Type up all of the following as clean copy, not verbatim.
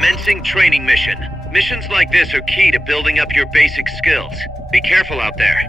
Commencing training mission. Missions like this are key to building up your basic skills. Be careful out there.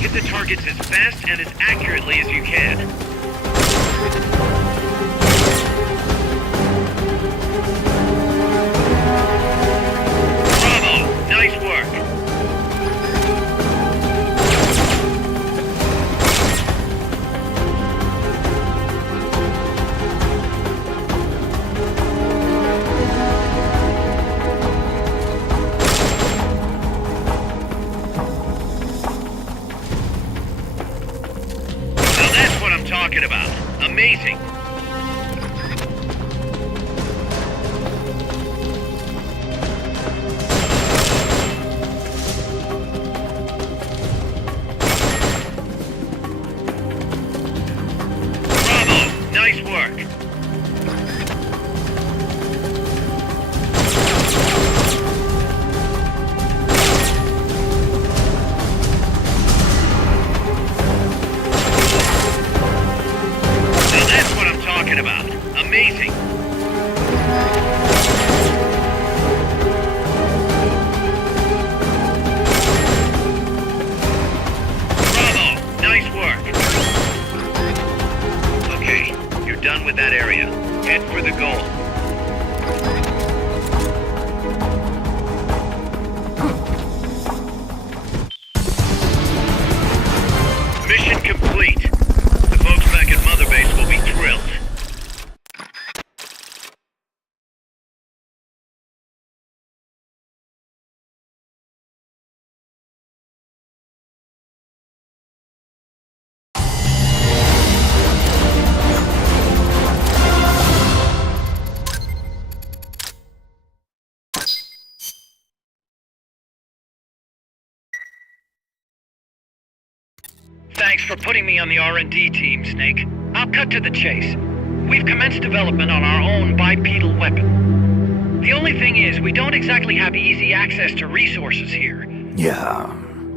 Hit the targets as fast and as accurately as you can. Bravo! Nice work. Talking about. Amazing. Bravo! Nice work. About. Amazing. Bravo! Nice work. Okay, you're done with that area. Head for the goal. Mission complete. The folks back at Mother Base will be thrilled. Thanks for putting me on the R&D team, Snake. I'll cut to the chase. We've commenced development on our own bipedal weapon. The only thing is, we don't exactly have easy access to resources here. Yeah.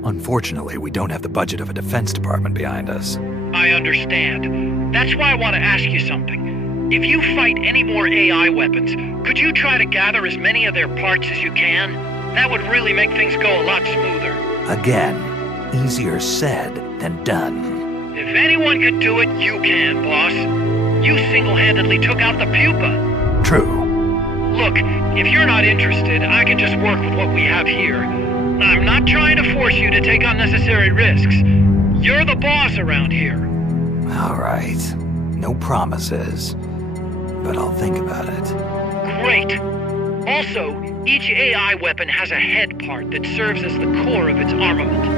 Unfortunately, we don't have the budget of a defense department behind us. I understand. That's why I want to ask you something. If you fight any more AI weapons, could you try to gather as many of their parts as you can? That would really make things go a lot smoother. Again, easier said than done. If anyone could do it, you can, boss. You single-handedly took out the pupa. True. Look, if you're not interested, I can just work with what we have here. I'm not trying to force you to take unnecessary risks. You're the boss around here. All right. No promises. But I'll think about it. Great. Also, each AI weapon has a head part that serves as the core of its armament.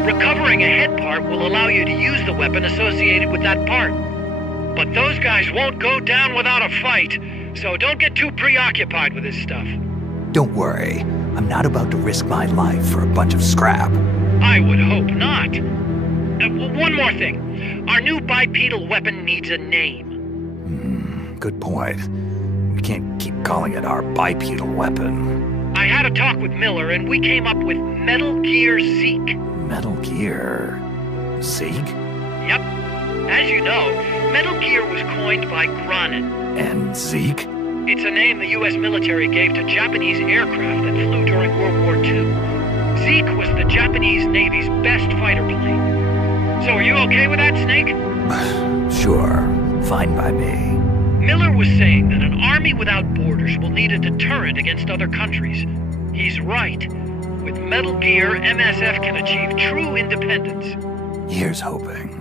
Recovering a head part will allow you to use the weapon associated with that part. But those guys won't go down without a fight, so don't get too preoccupied with this stuff. Don't worry. I'm not about to risk my life for a bunch of scrap. I would hope not. One more thing. Our new bipedal weapon needs a name. Good point. We can't keep calling it our bipedal weapon. I had a talk with Miller, and we came up with Metal Gear Zeke. Metal Gear... Zeke? Yep. As you know, Metal Gear was coined by Gronin. And Zeke? It's a name the U.S. military gave to Japanese aircraft that flew during World War II. Zeke was the Japanese Navy's best fighter plane. So are you okay with that, Snake? Sure. Fine by me. Miller was saying that an army without borders will need a deterrent against other countries. He's right. With Metal Gear, MSF can achieve true independence. Here's hoping.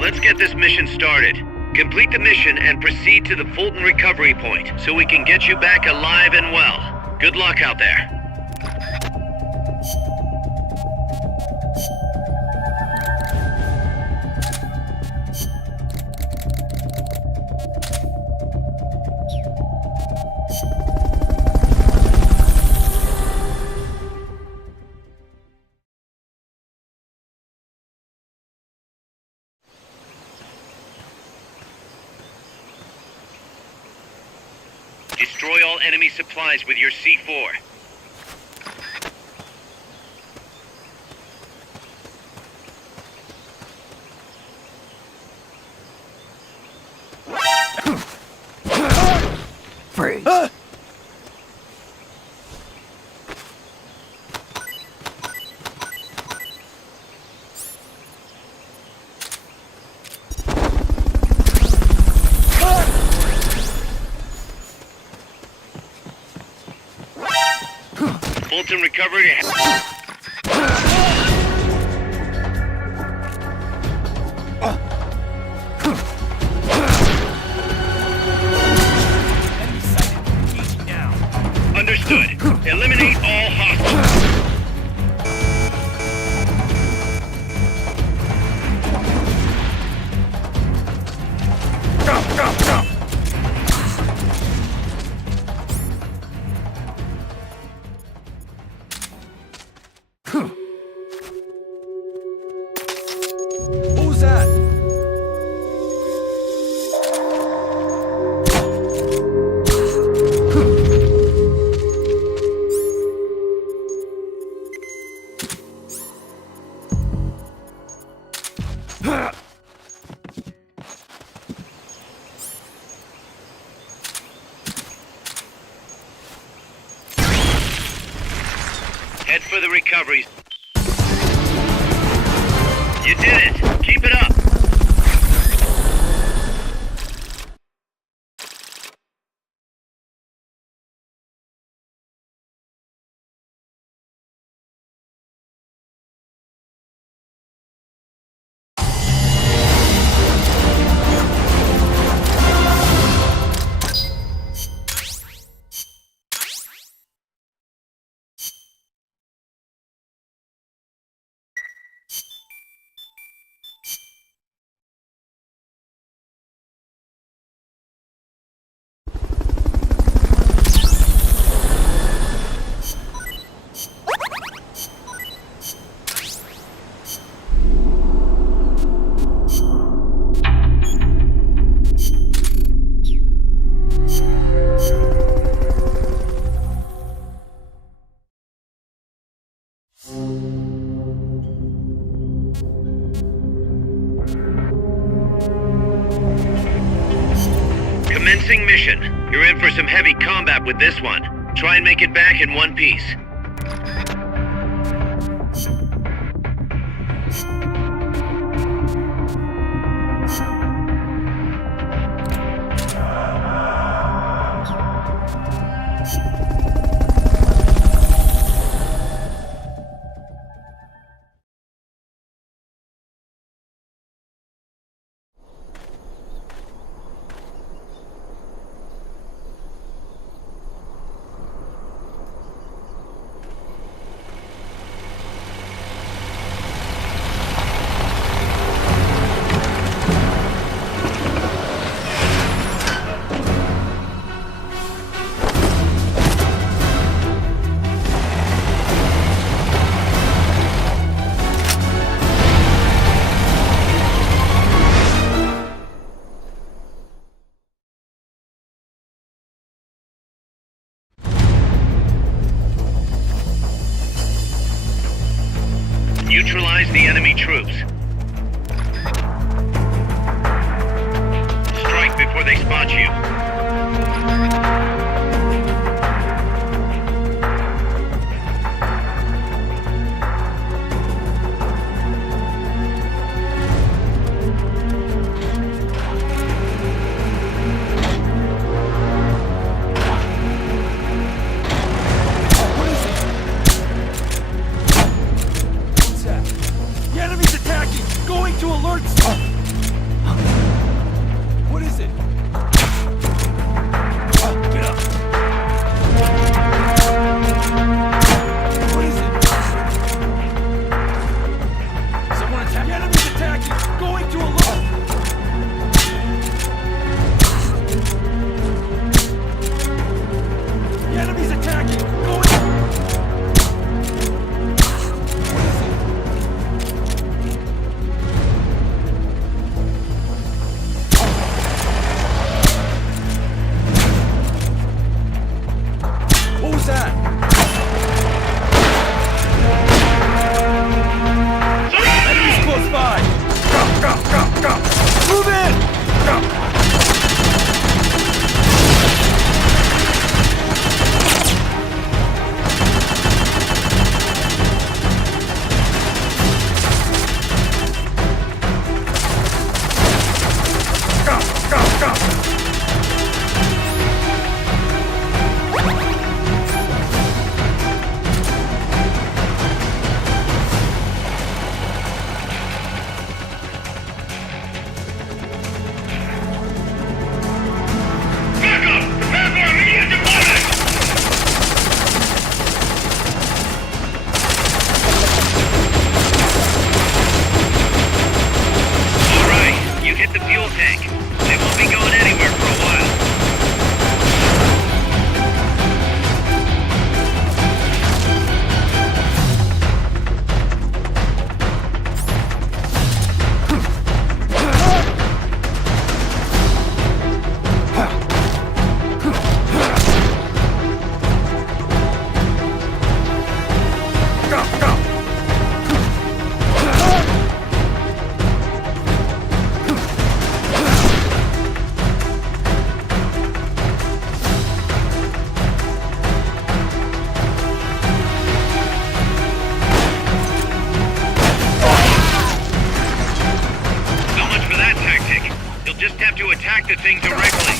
Let's get this mission started. Complete the mission and proceed to the Fulton recovery point so we can get you back alive and well. Good luck out there. Destroy all enemy supplies with your C4. Freeze. Fulton recovered. Understood. Eliminate all hostiles. Who's that? Head for the recoveries. You did it! Keep it up! Commencing mission. You're in for some heavy combat with this one. Try and make it back in one piece. Neutralize the enemy troops. Strike before they spot you. hurts! What is it? Get up! What is it? Someone attack! The enemy's attacking! Going to alert! The enemy's attacking! Going! What is it? What was that? Enemies close by! Go! Move in! Go! Attack the thing directly.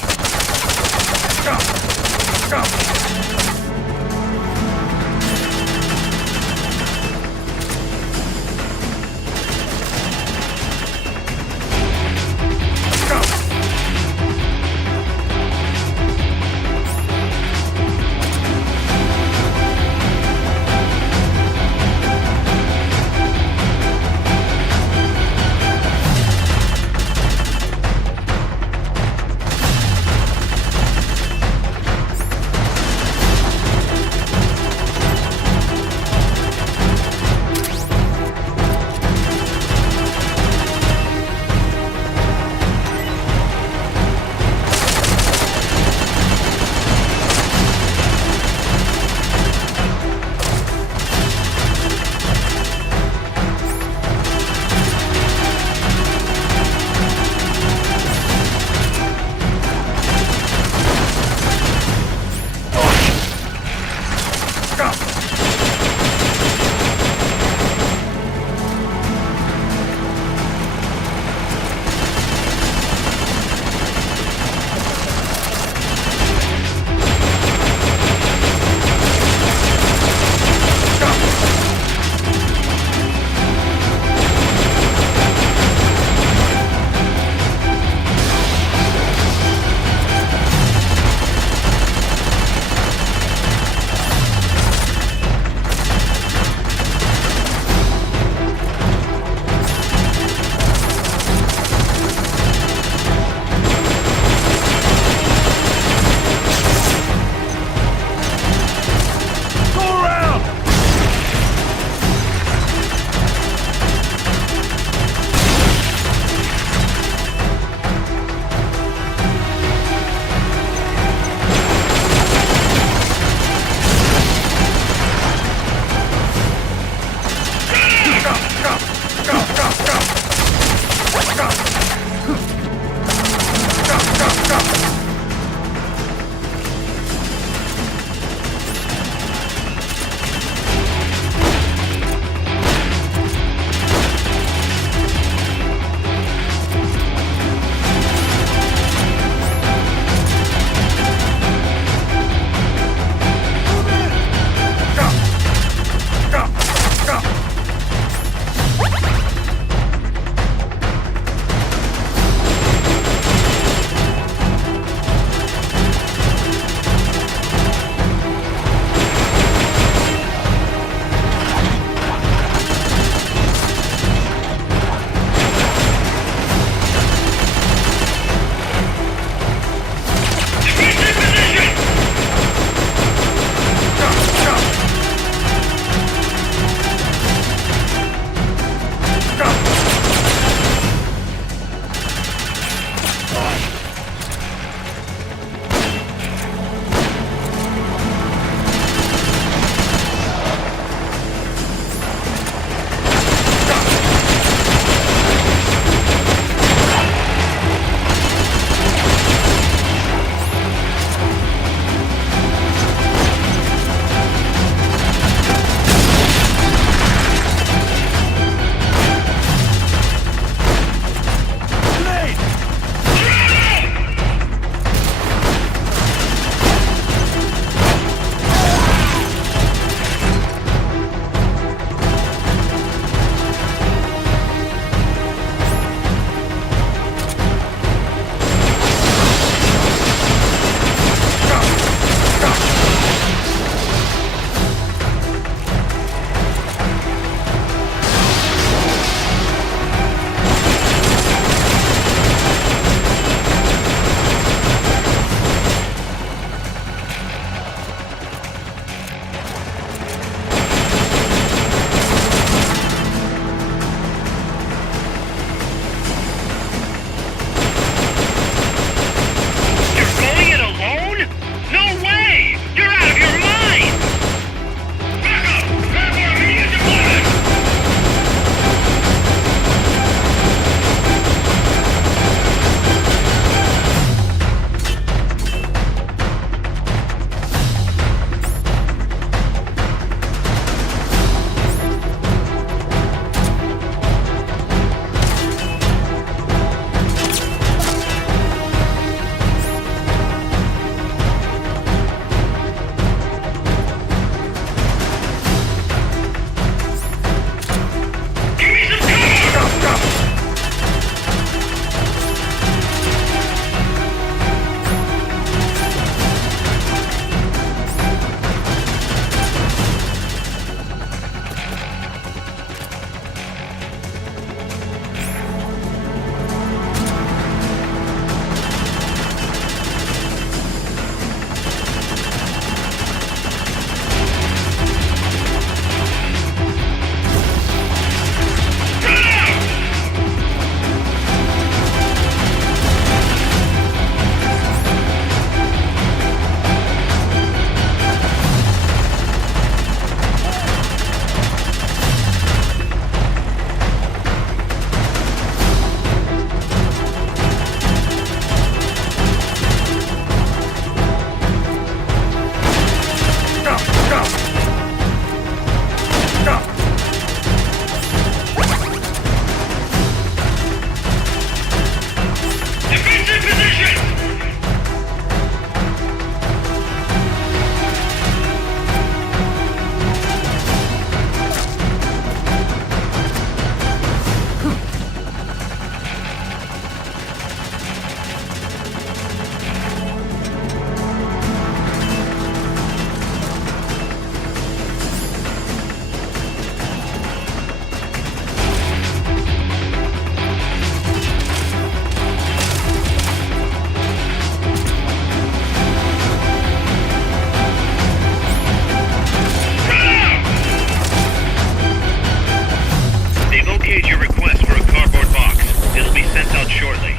appreciate your request for a cardboard box. It'll be sent out shortly.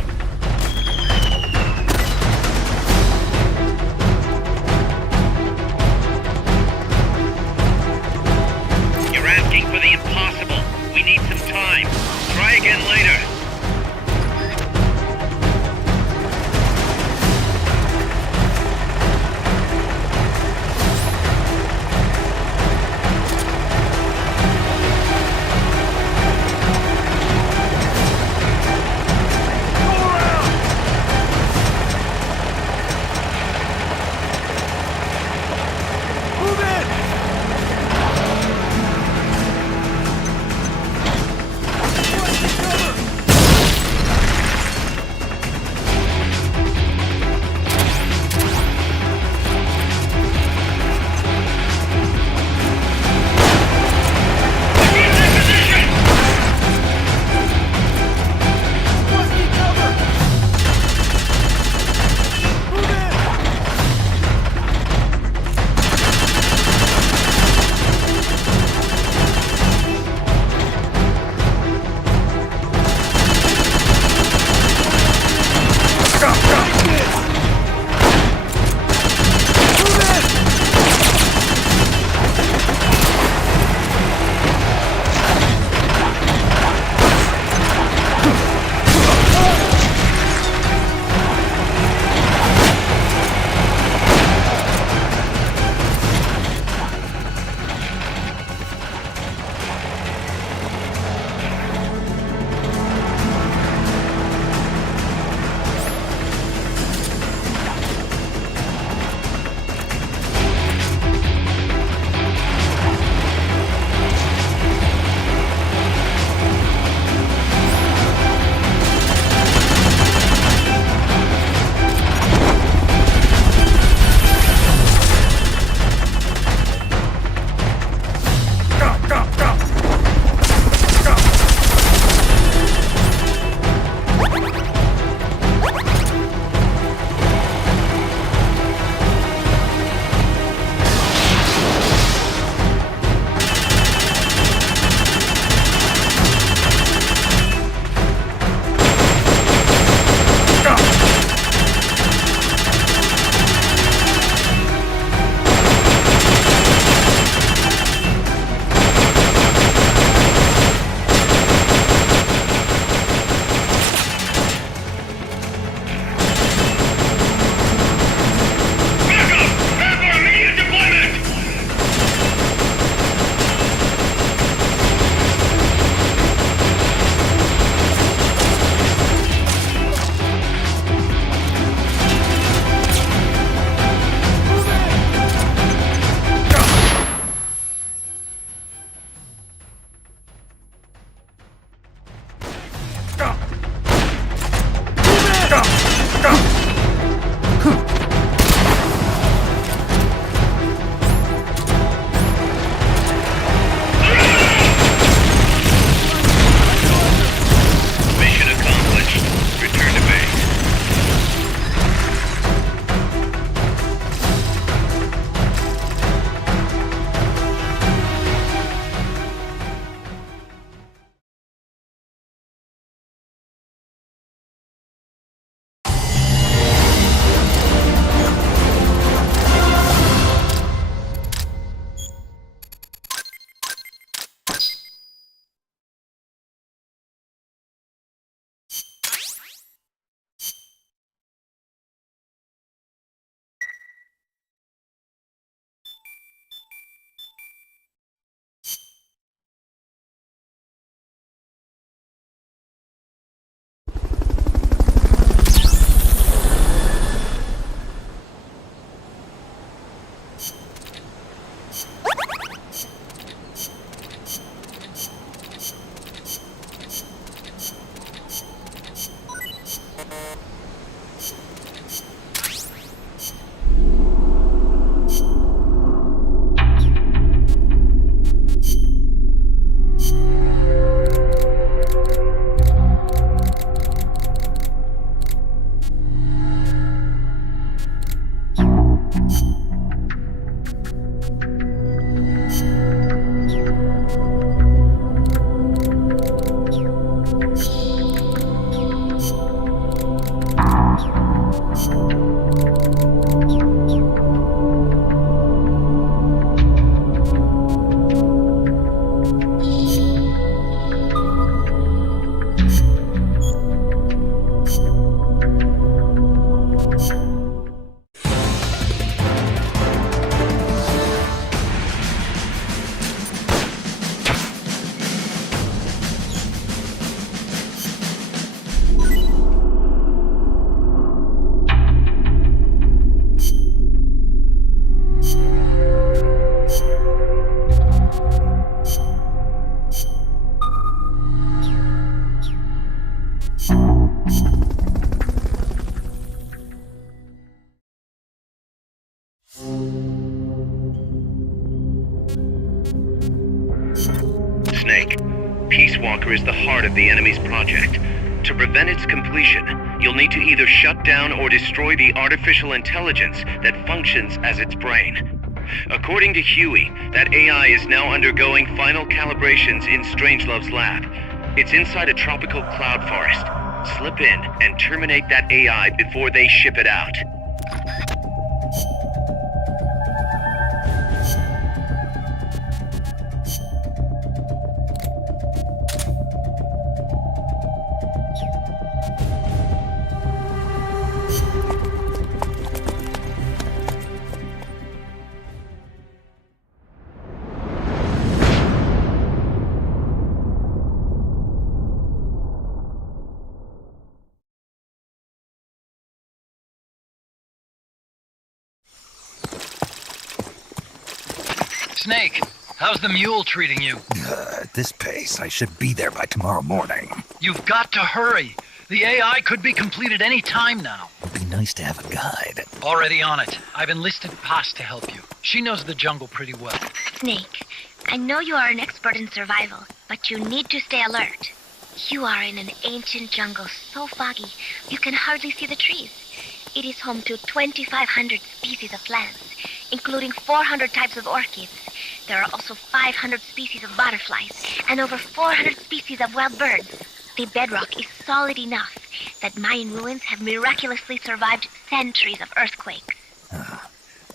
You're asking for the impossible. We need some time. Try again later. tracker is the heart of the enemy's project. To prevent its completion, you'll need to either shut down or destroy the artificial intelligence that functions as its brain. According to Huey, that AI is now undergoing final calibrations in Strangelove's lab. It's inside a tropical cloud forest. Slip in and terminate that AI before they ship it out. Snake, how's the mule treating you? At this pace, I should be there by tomorrow morning. You've got to hurry. The AI could be completed any time now. It'd be nice to have a guide. Already on it. I've enlisted Paz to help you. She knows the jungle pretty well. Snake, I know you are an expert in survival, but you need to stay alert. You are in an ancient jungle so foggy, you can hardly see the trees. It is home to 2,500 species of plants, including 400 types of orchids. There are also 500 species of butterflies and over 400 species of wild birds. The bedrock is solid enough that Mayan ruins have miraculously survived centuries of earthquakes.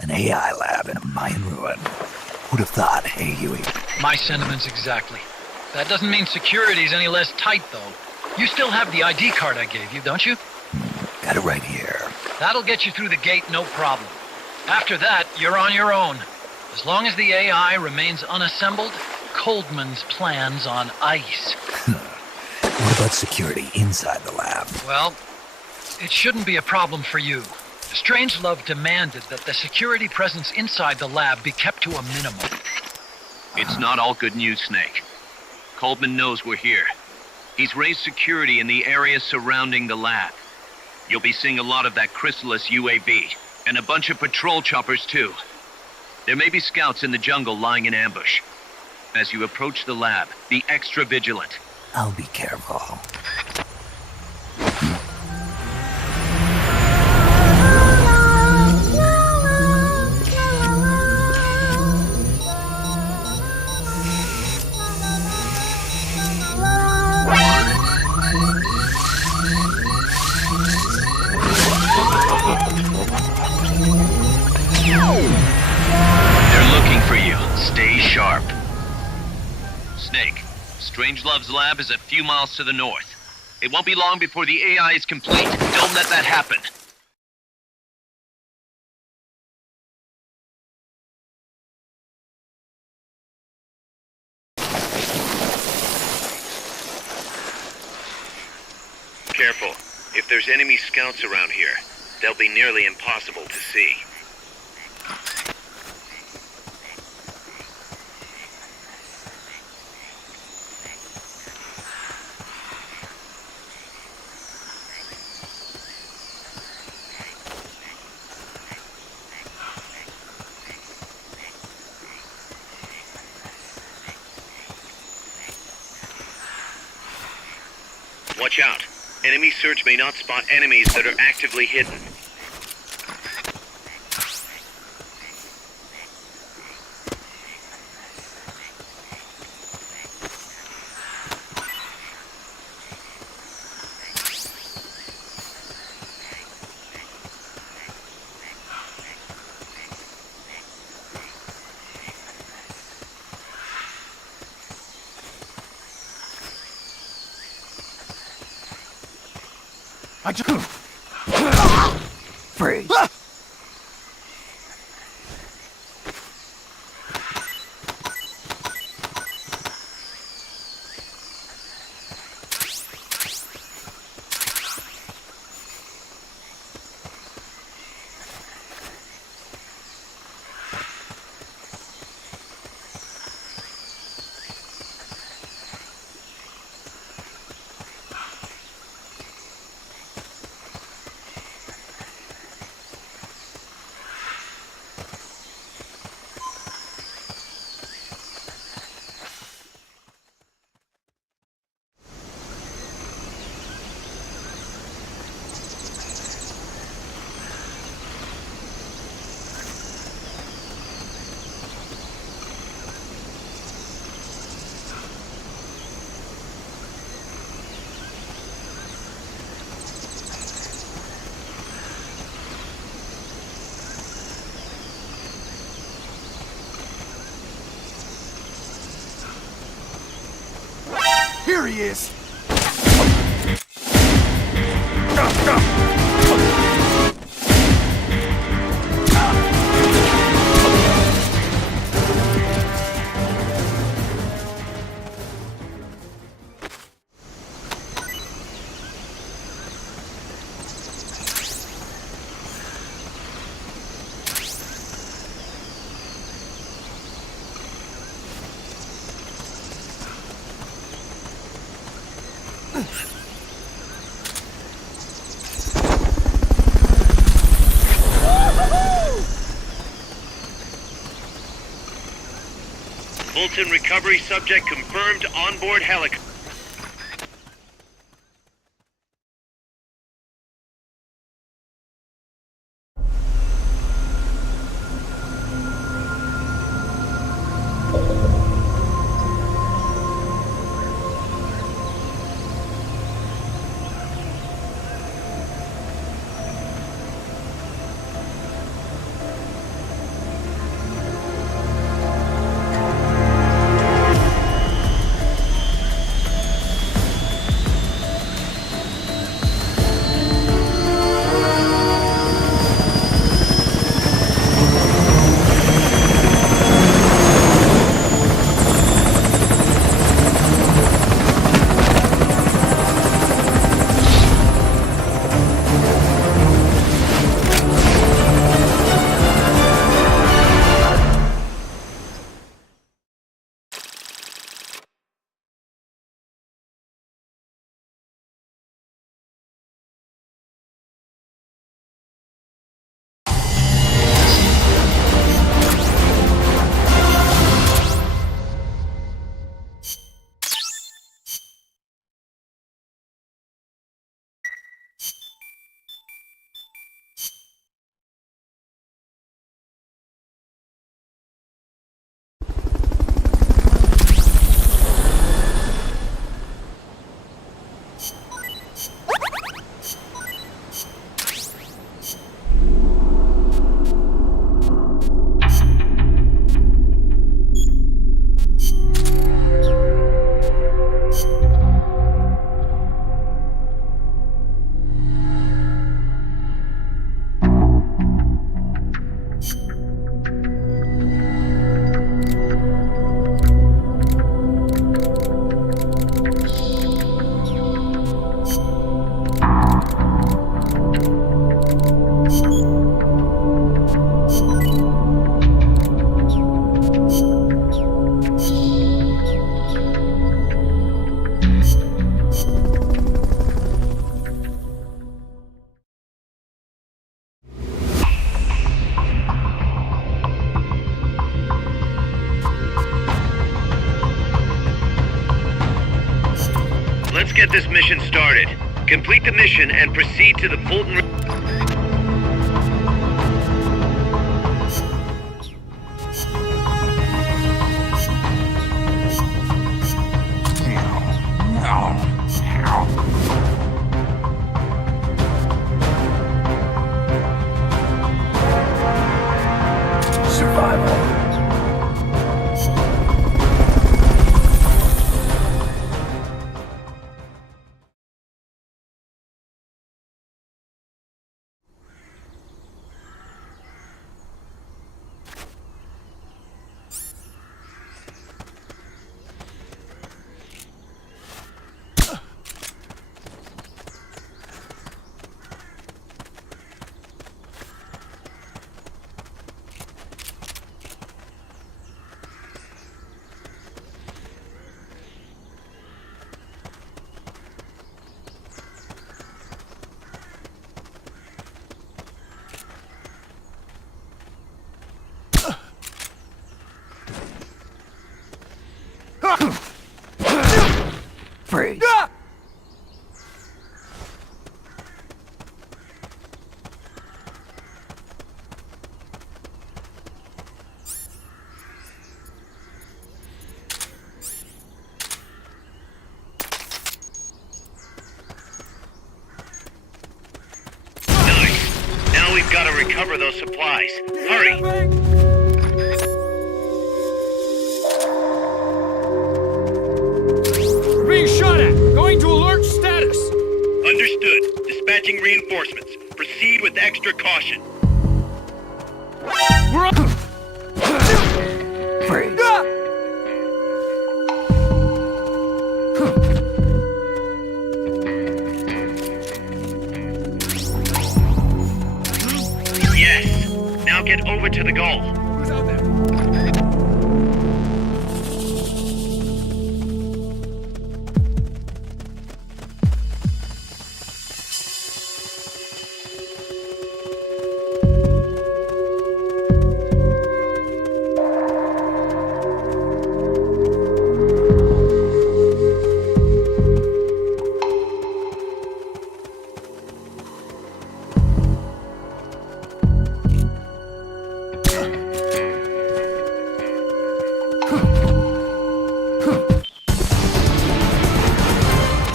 An AI lab in a Mayan ruin. Who'd have thought, hey, Huey? My sentiments exactly. That doesn't mean security's any less tight, though. You still have the ID card I gave you, don't you? Got it right here. That'll get you through the gate, no problem. After that, you're on your own. As long as the AI remains unassembled, Coldman's plan's on ice. What about security inside the lab? Well, it shouldn't be a problem for you. Strangelove demanded that the security presence inside the lab be kept to a minimum. It's not all good news, Snake. Coldman knows we're here. He's raised security in the area surrounding the lab. You'll be seeing a lot of that Chrysalis UAV, and a bunch of patrol choppers too. There may be scouts in the jungle lying in ambush. As you approach the lab, be extra vigilant. I'll be careful. They're looking for you. Stay sharp. Snake, Strangelove's lab is a few miles to the north. It won't be long before the AI is complete. Don't let that happen. Careful. If there's enemy scouts around here, they'll be nearly impossible to see. Watch out. Enemy search may not spot enemies that are actively hidden. I just... Freeze. he is! Fulton recovery subject confirmed onboard helicopter. Let's get this mission started. Complete the mission and proceed to the Fulton... Survival. Freeze. Nice. Now we've got to recover those supplies. Hurry. Being shot at! reinforcements. Proceed with extra caution. Freeze. Yes. Now get over to the goal. Who's out there?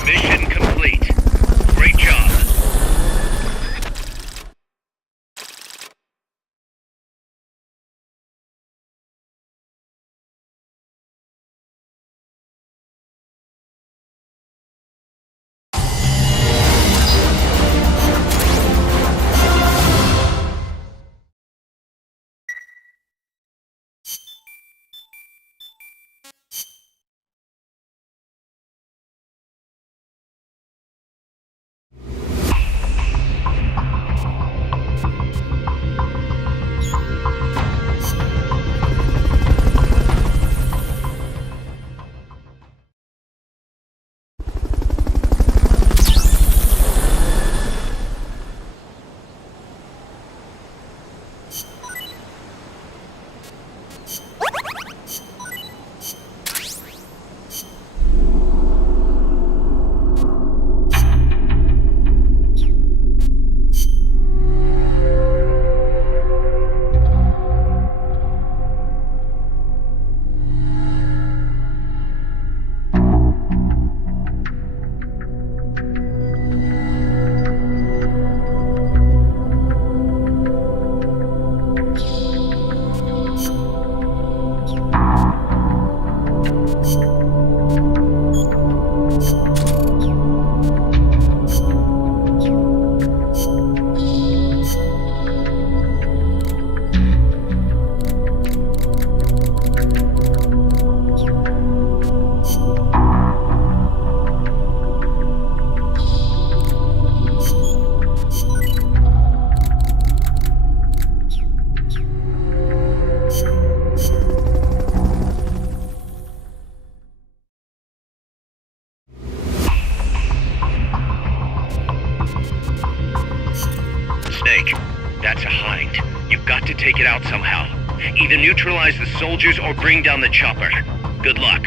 Mission complete. Great job. Snake, that's a hind. You've got to take it out somehow. Either neutralize the soldiers or bring down the chopper. Good luck.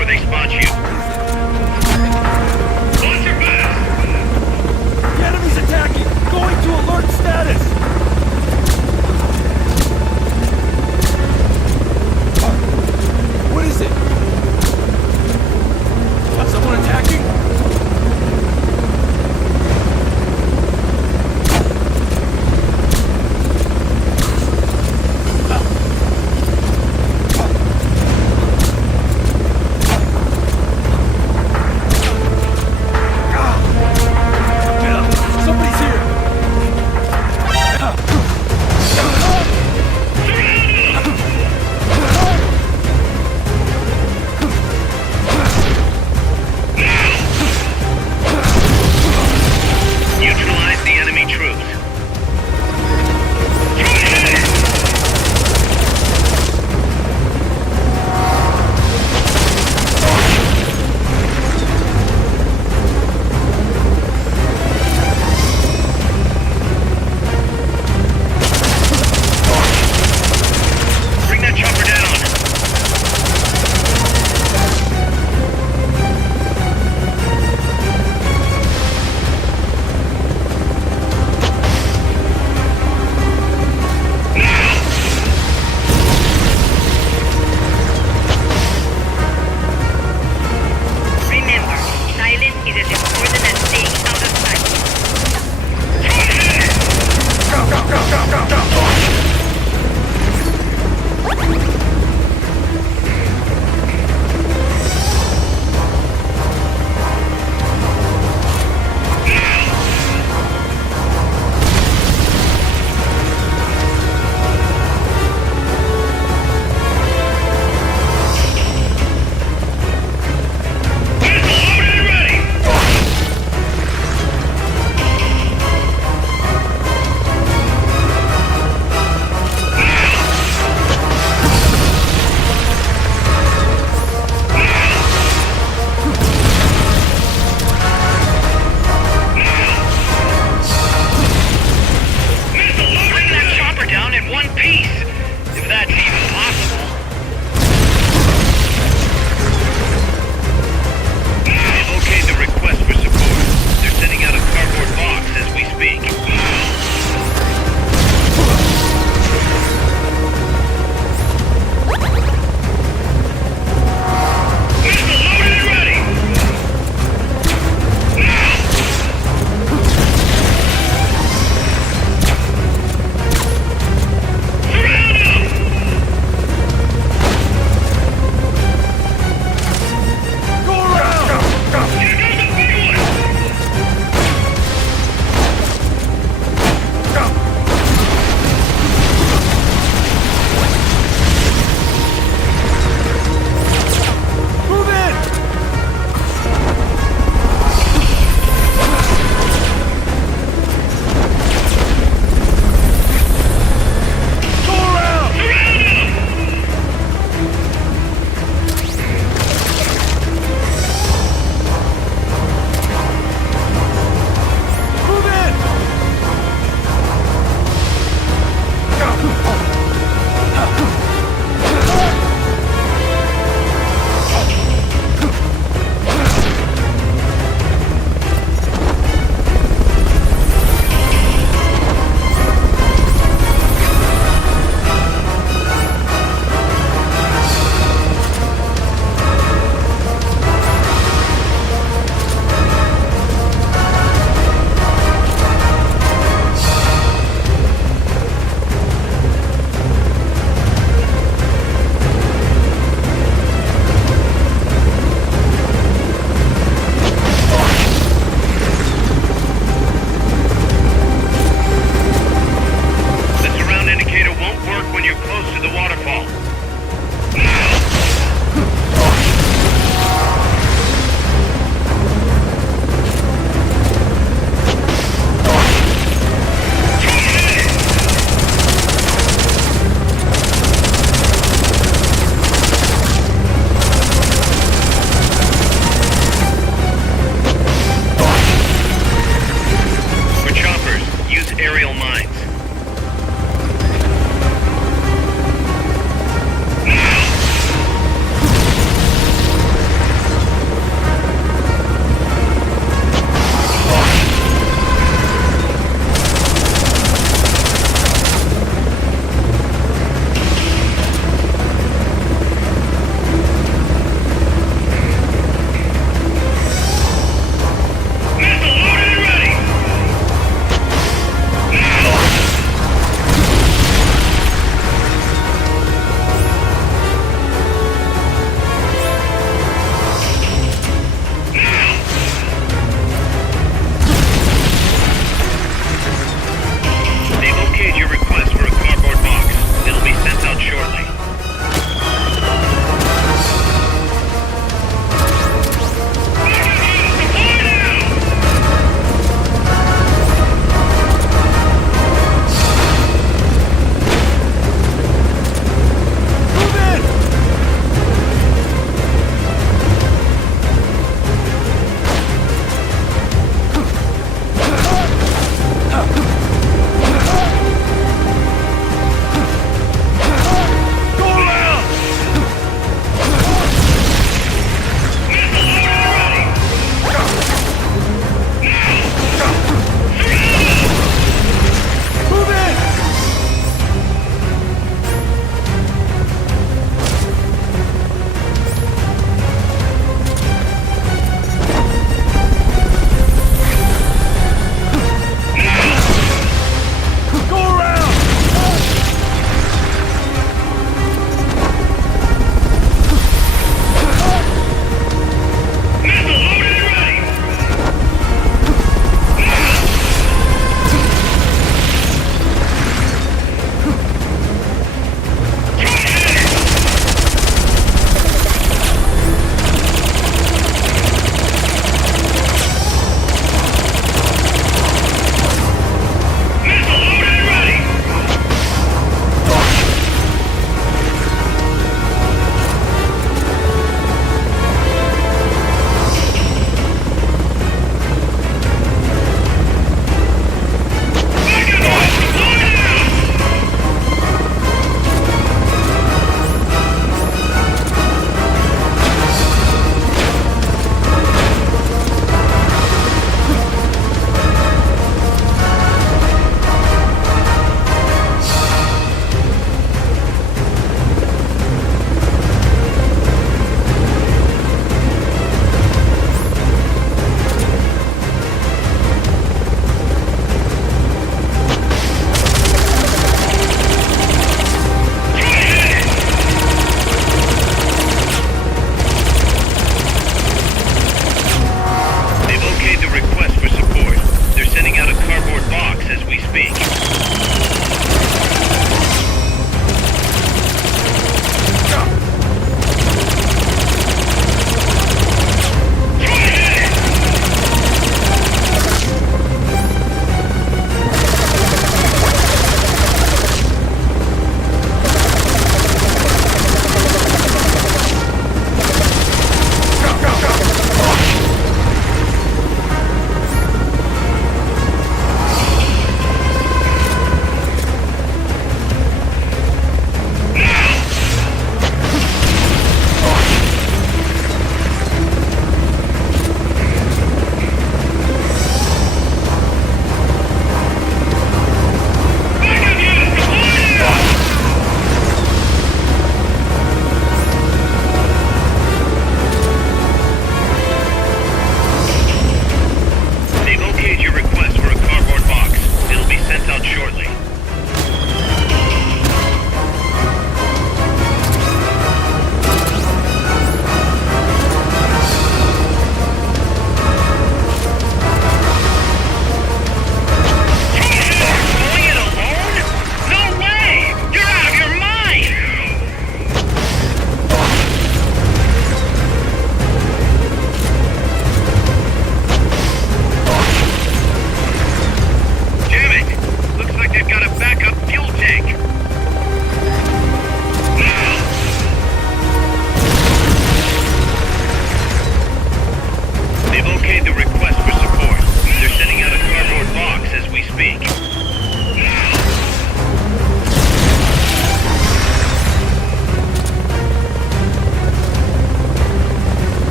before they spot you. Launch your fast! The enemy's attacking! Going to alert status! What is it? Got someone attacking? Somebody's here!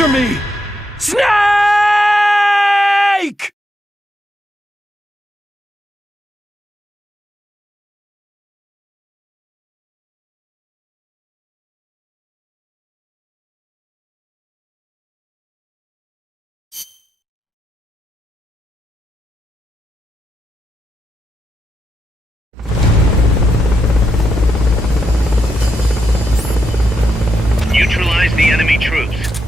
Answer me! Snake! Neutralize the enemy troops.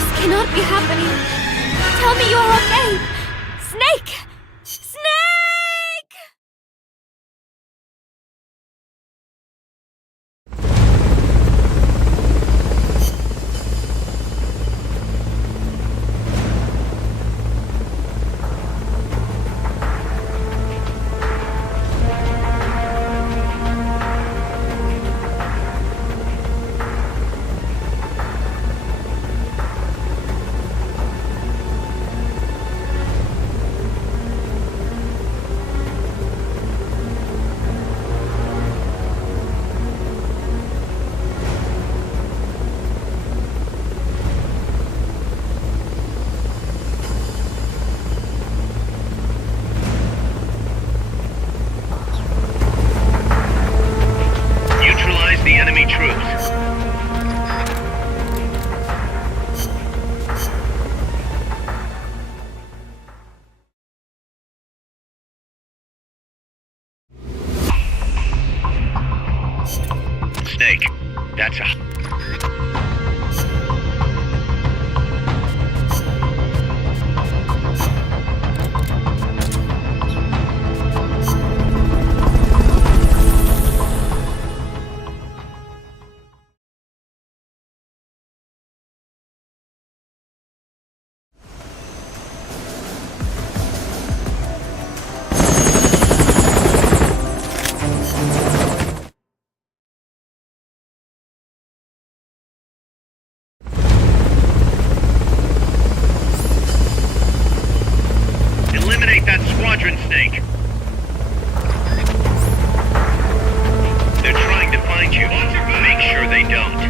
This cannot be happening. Tell me you're okay. Snake! Snake! Neutralize the enemy troops. Snake, that's a... Eliminate that squadron, Snake. They're trying to find you. Make sure they don't.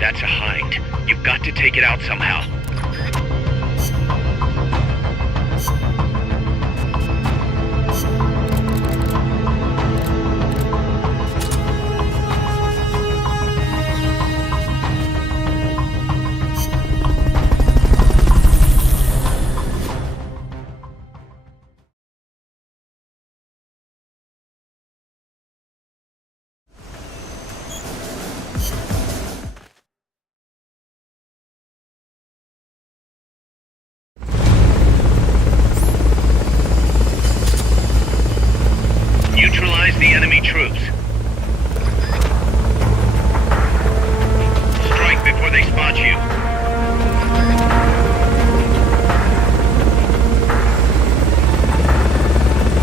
That's a hind. You've got to take it out somehow. Neutralize the enemy troops. Strike before they spot you.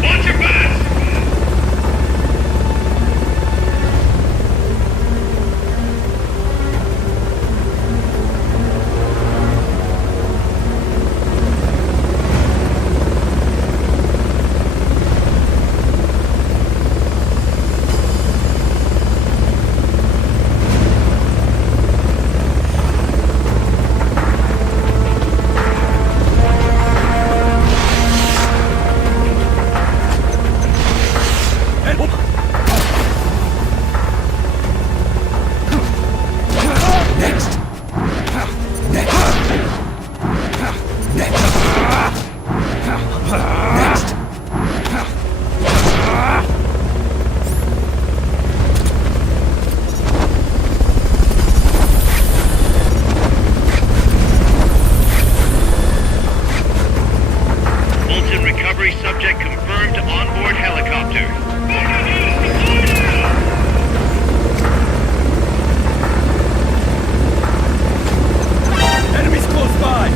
Watch your back! Subject confirmed onboard helicopter. Enemies close by!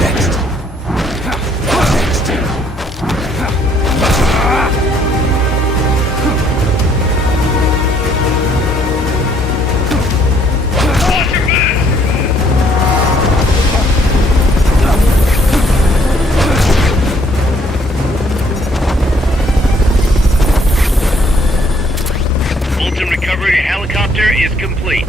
Next. Fulton recovery helicopter is complete.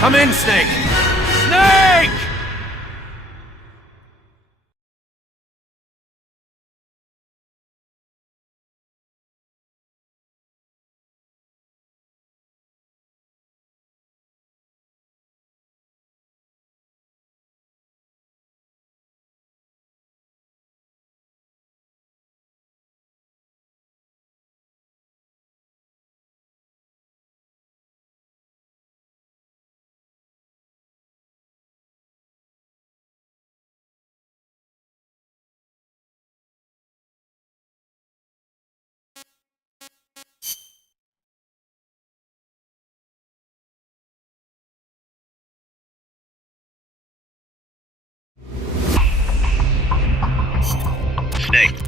Come in, Snake! Snake! Snake.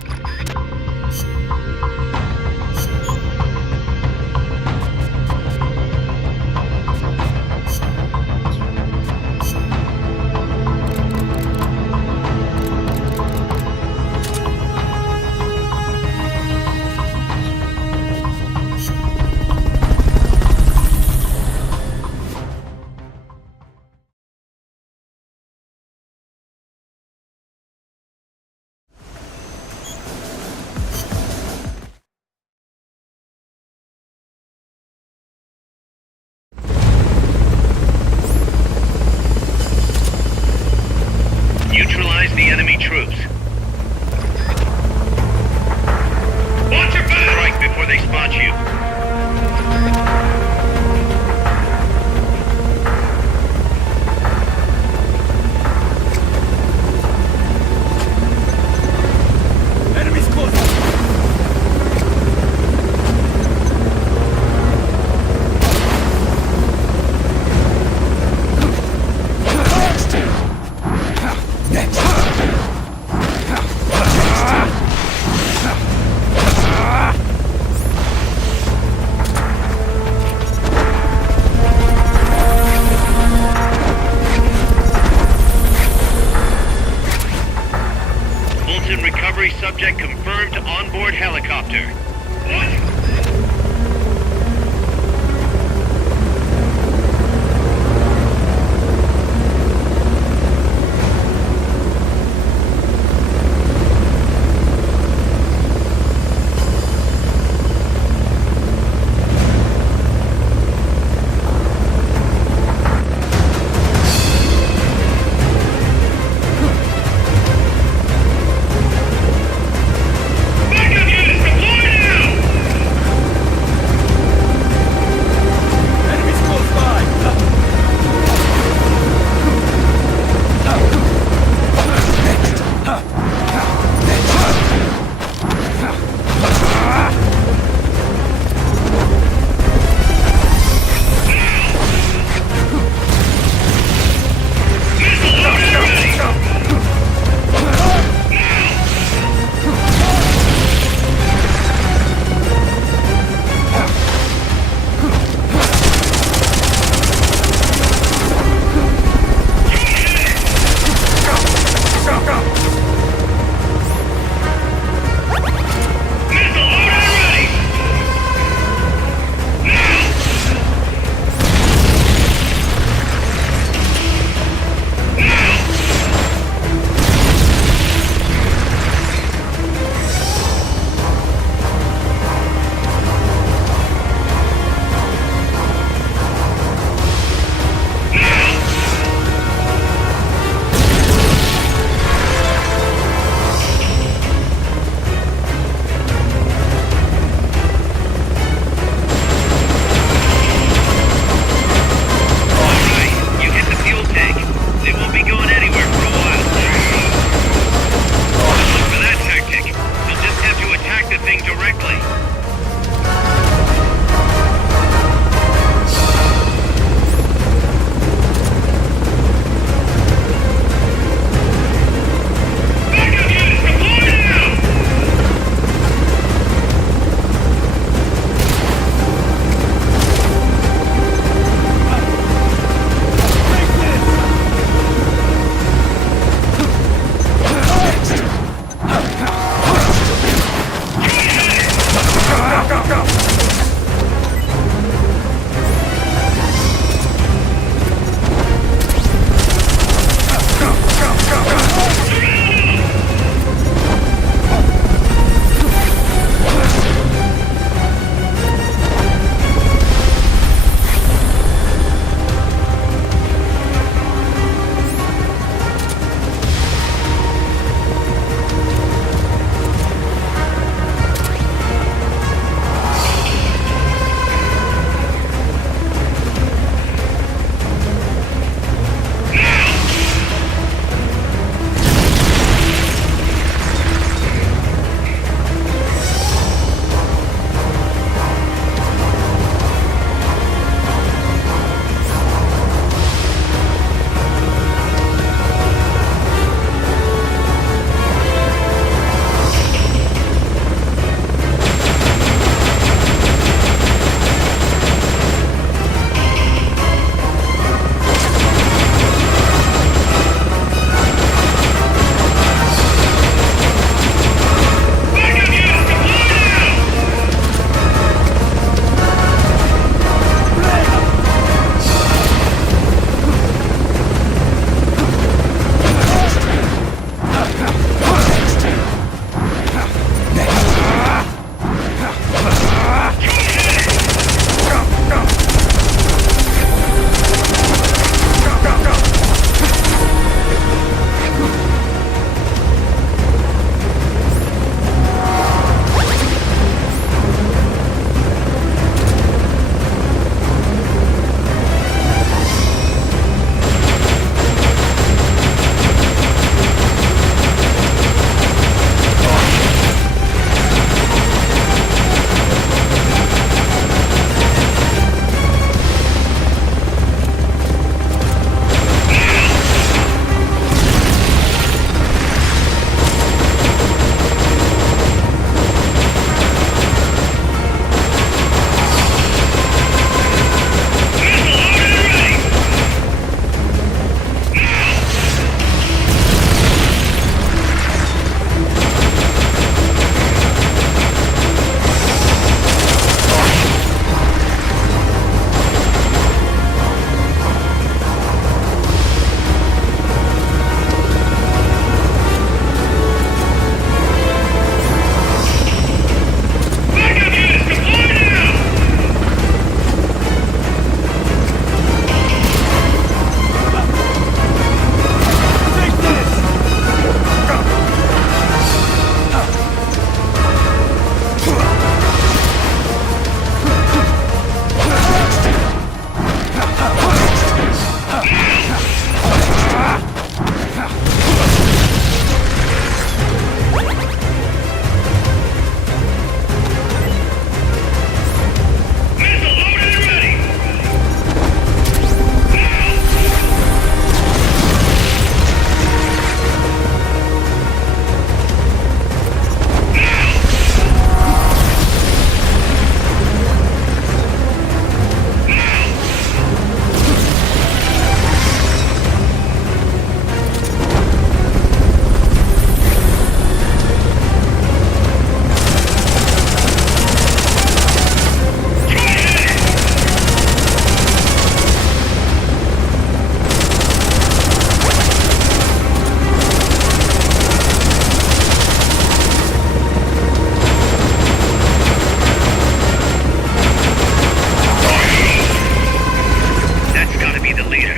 that leader.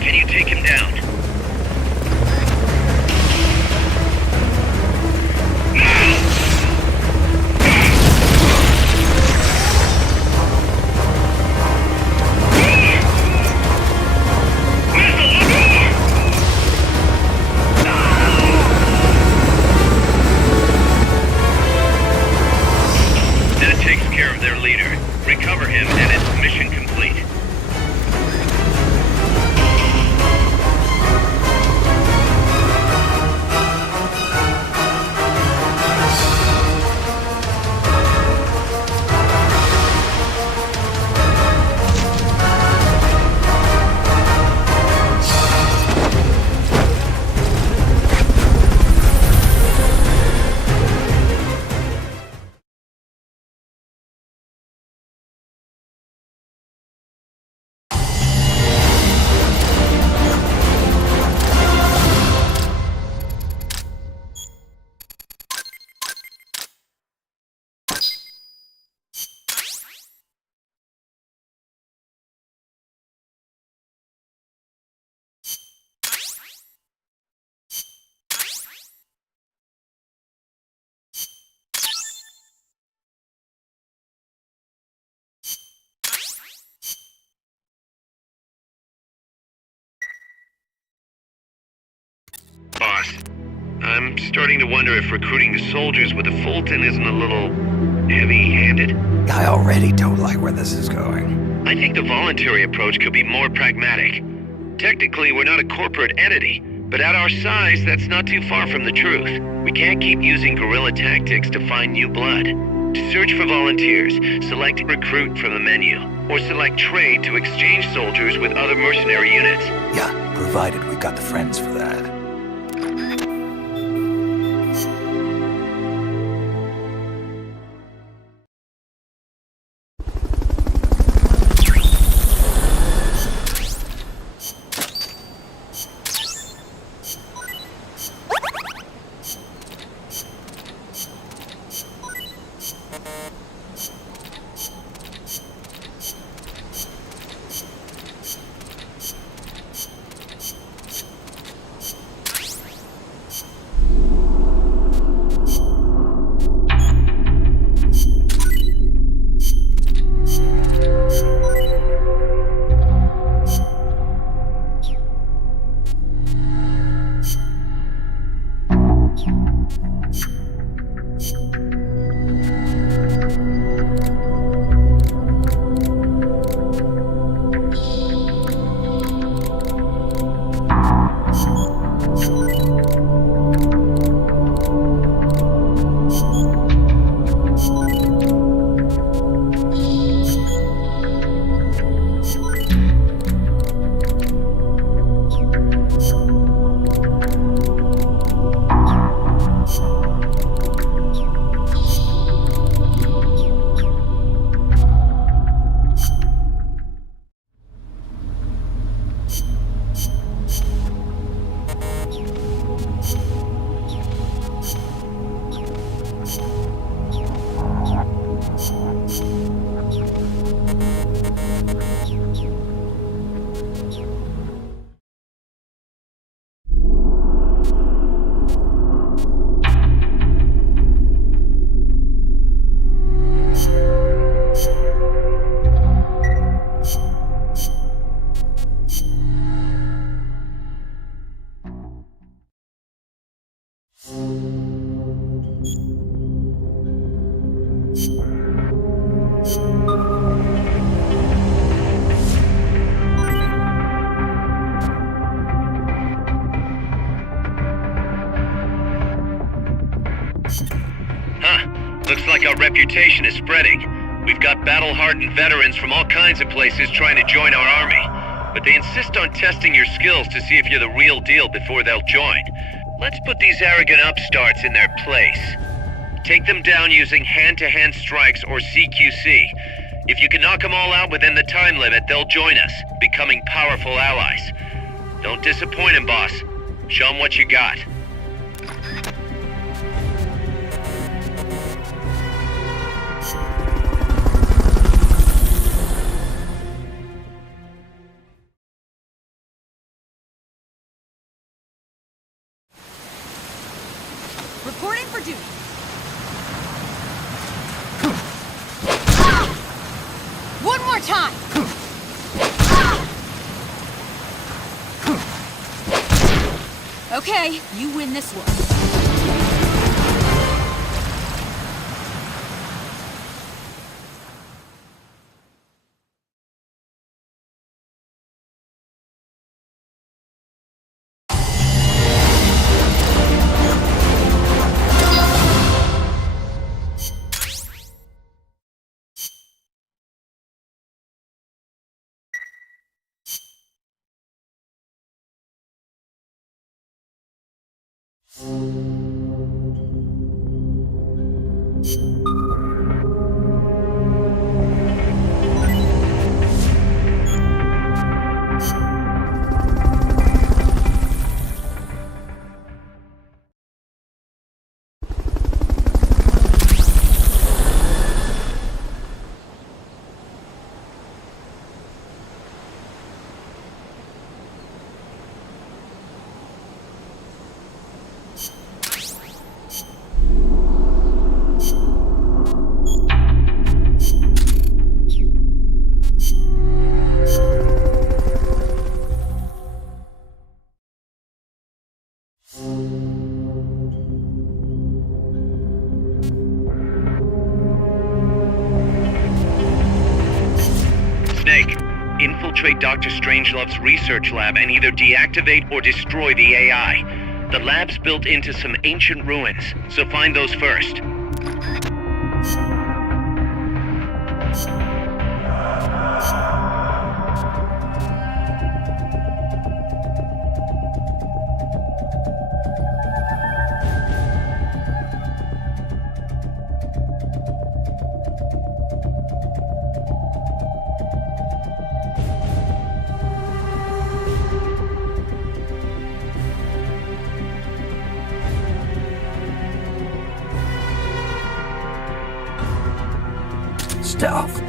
Can you take him down? That takes care of their leader. Recover him and it's mission complete. Boss, I'm starting to wonder if recruiting the soldiers with a Fulton isn't a little heavy-handed. I already don't like where this is going. I think the voluntary approach could be more pragmatic. Technically, we're not a corporate entity, but at our size, that's not too far from the truth. We can't keep using guerrilla tactics to find new blood. To search for volunteers, select recruit from the menu, or select trade to exchange soldiers with other mercenary units. Yeah, provided we've got the friends for that. Looks like our reputation is spreading. We've got battle-hardened veterans from all kinds of places trying to join our army. But they insist on testing your skills to see if you're the real deal before they'll join. Let's put these arrogant upstarts in their place. Take them down using hand-to-hand strikes or CQC. If you can knock them all out within the time limit, they'll join us, becoming powerful allies. Don't disappoint them, boss. Show them what you got. duty. One more time. Okay, you win this one. Snake, infiltrate Dr. Strangelove's research lab and either deactivate or destroy the AI. The lab's built into some ancient ruins, so find those first. Stealth.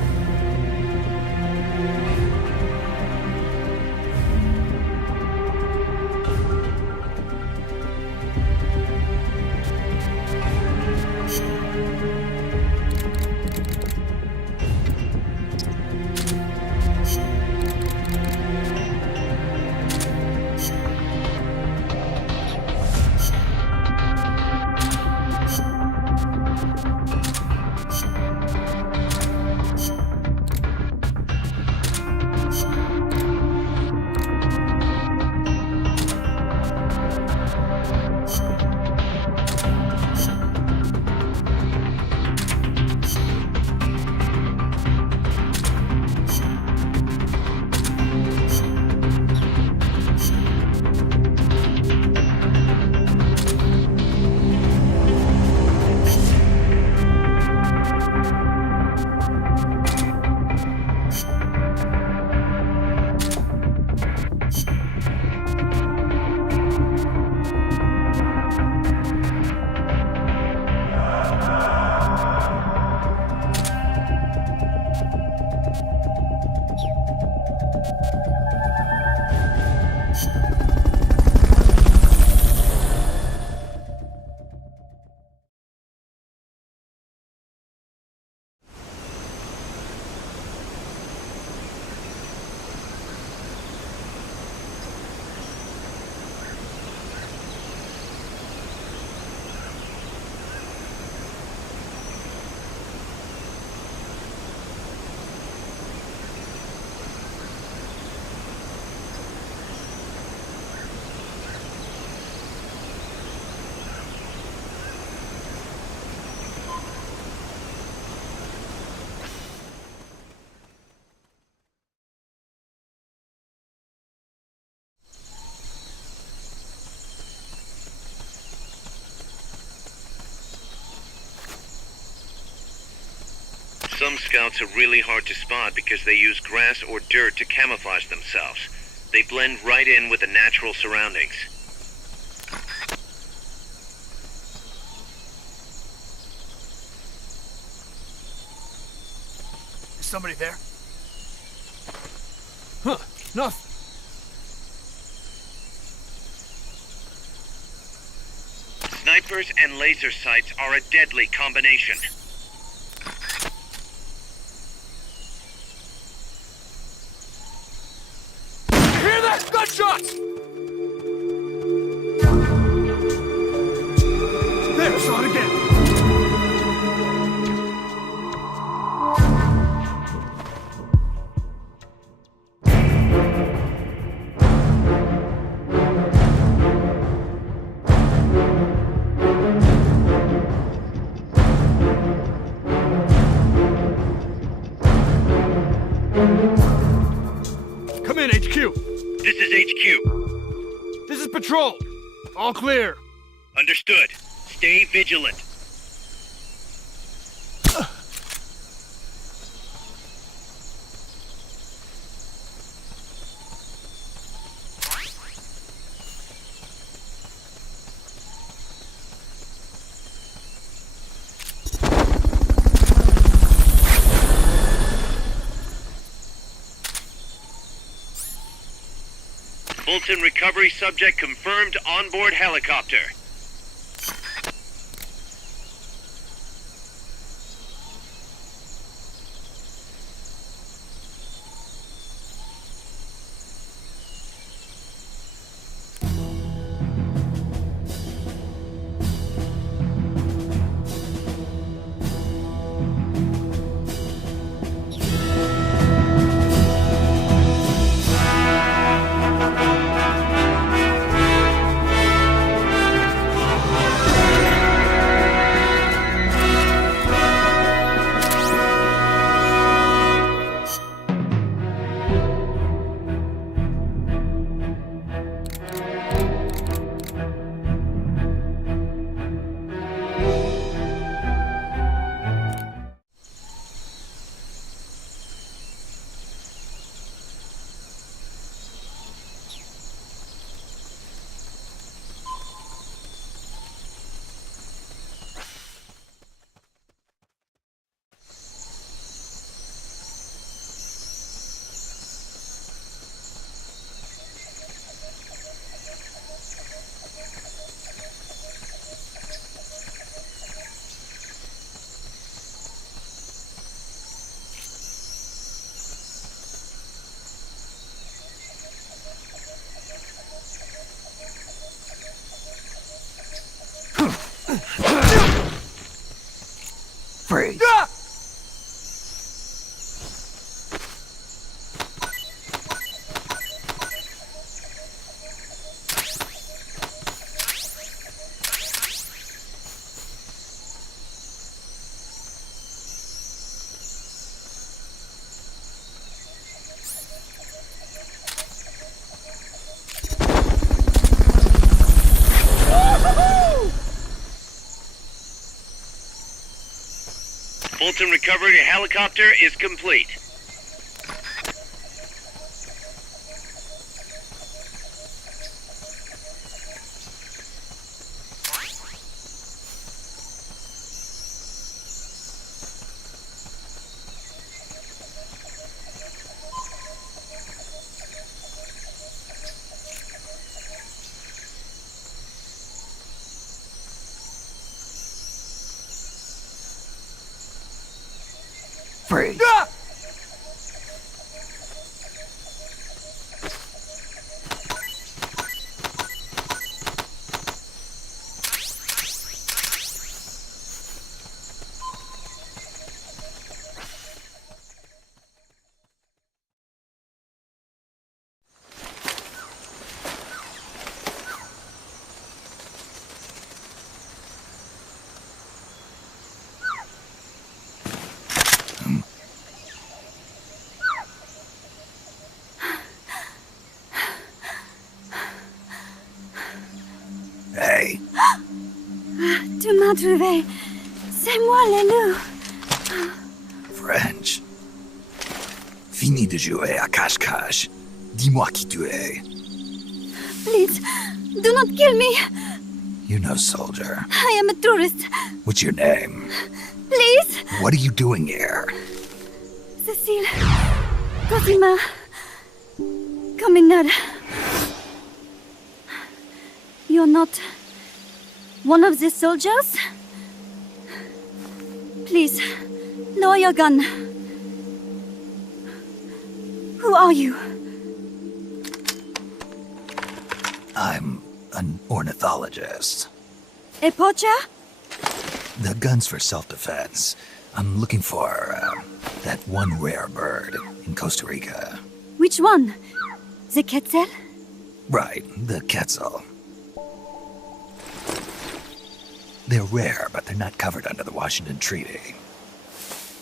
Some scouts are really hard to spot because they use grass or dirt to camouflage themselves. They blend right in with the natural surroundings. Is somebody there? Huh, nothing. Sniper snipers and laser sights are a deadly combination. Hear that? Gunshots! There, saw it again. Come in, HQ. This is HQ. This is Patrol. All clear. Understood. Stay vigilant. Fulton recovery subject confirmed onboard helicopter. Freeze. Fulton recovery helicopter is complete. Freeze. Hey, Tu m'as trouvé. C'est moi, le loup. French. Fini de jouer à cache-cache. Dis-moi qui tu es. Please, do not kill me. You know, soldier. I am a tourist. What's your name? Please. What are you doing here? Cecile. Cosima. Caminada. You're not One of the soldiers? Please, lower your gun. Who are you? I'm an ornithologist. A poacher? The gun's for self-defense. I'm looking for, that one rare bird in Costa Rica. Which one? The quetzal? Right, the quetzal. They're rare, but they're not covered under the Washington Treaty.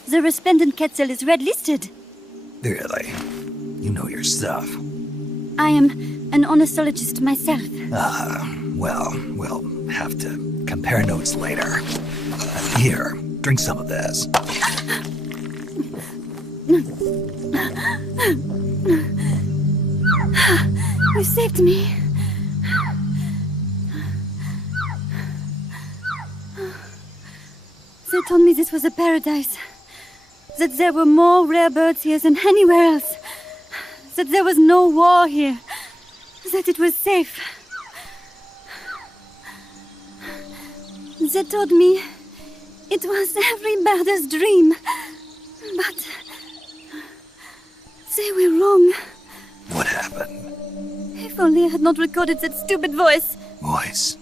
The resplendent quetzal is red-listed. Really? You know your stuff. I am an ornithologist myself. Well, we'll have to compare notes later. Here, drink some of this. You saved me. They told me this was a paradise. That there were more rare birds here than anywhere else. That there was no war here. That it was safe. They told me it was every birder's dream. But they were wrong. What happened? If only I had not recorded that stupid voice. Voice?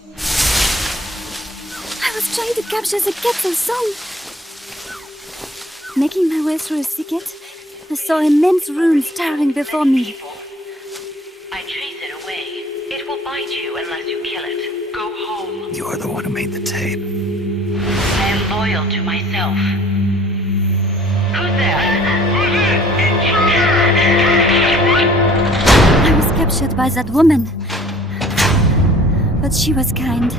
I was trying to capture the quetzal song. Making my way through a thicket, I saw immense runes towering before me. I chase it away. It will bite you unless you kill it. Go home. You're the one who made the tape. I am loyal to myself. Who's there? I was captured by that woman. But she was kind.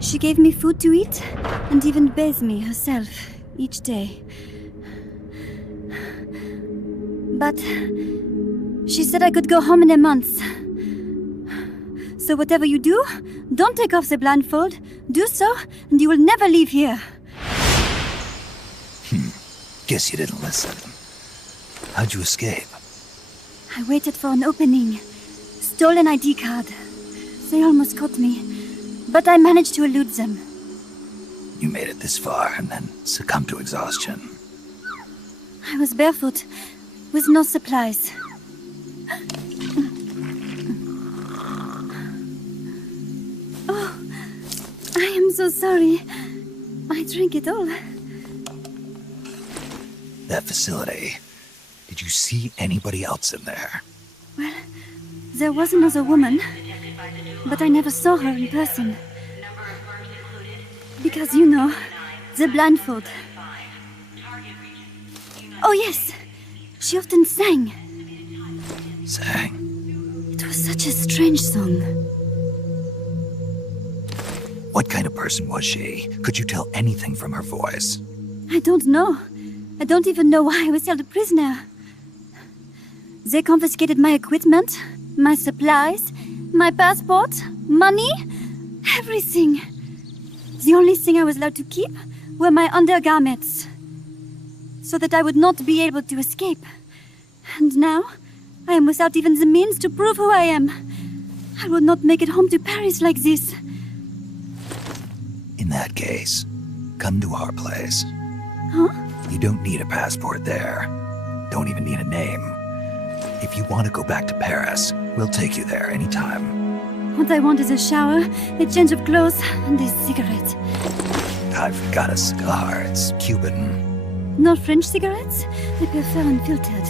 She gave me food to eat and even bathed me herself each day. But she said I could go home in a month. So whatever you do, don't take off the blindfold. Do so, and you will never leave here. Guess you didn't listen. How'd you escape? I waited for an opening. Stole an ID card. They almost caught me, but I managed to elude them. You made it this far and then succumbed to exhaustion. I was barefoot, with no supplies. Oh, I am so sorry. I drank it all. That facility. Did you see anybody else in there? Well, there was another woman, but I never saw her in person. Because, you know, the blindfold. Oh, yes. She often sang. Sang? It was such a strange song. What kind of person was she? Could you tell anything from her voice? I don't know. I don't even know why I was held a prisoner. They confiscated my equipment, my supplies, my passport, money, everything. The only thing I was allowed to keep were my undergarments, so that I would not be able to escape. And now, I am without even the means to prove who I am. I will not make it home to Paris like this. In that case, come to our place. Huh? You don't need a passport there. Don't even need a name. If you want to go back to Paris, we'll take you there anytime. What I want is a shower, a change of clothes, and a cigarette. I've got a cigar. It's Cuban. No French cigarettes? I prefer unfiltered.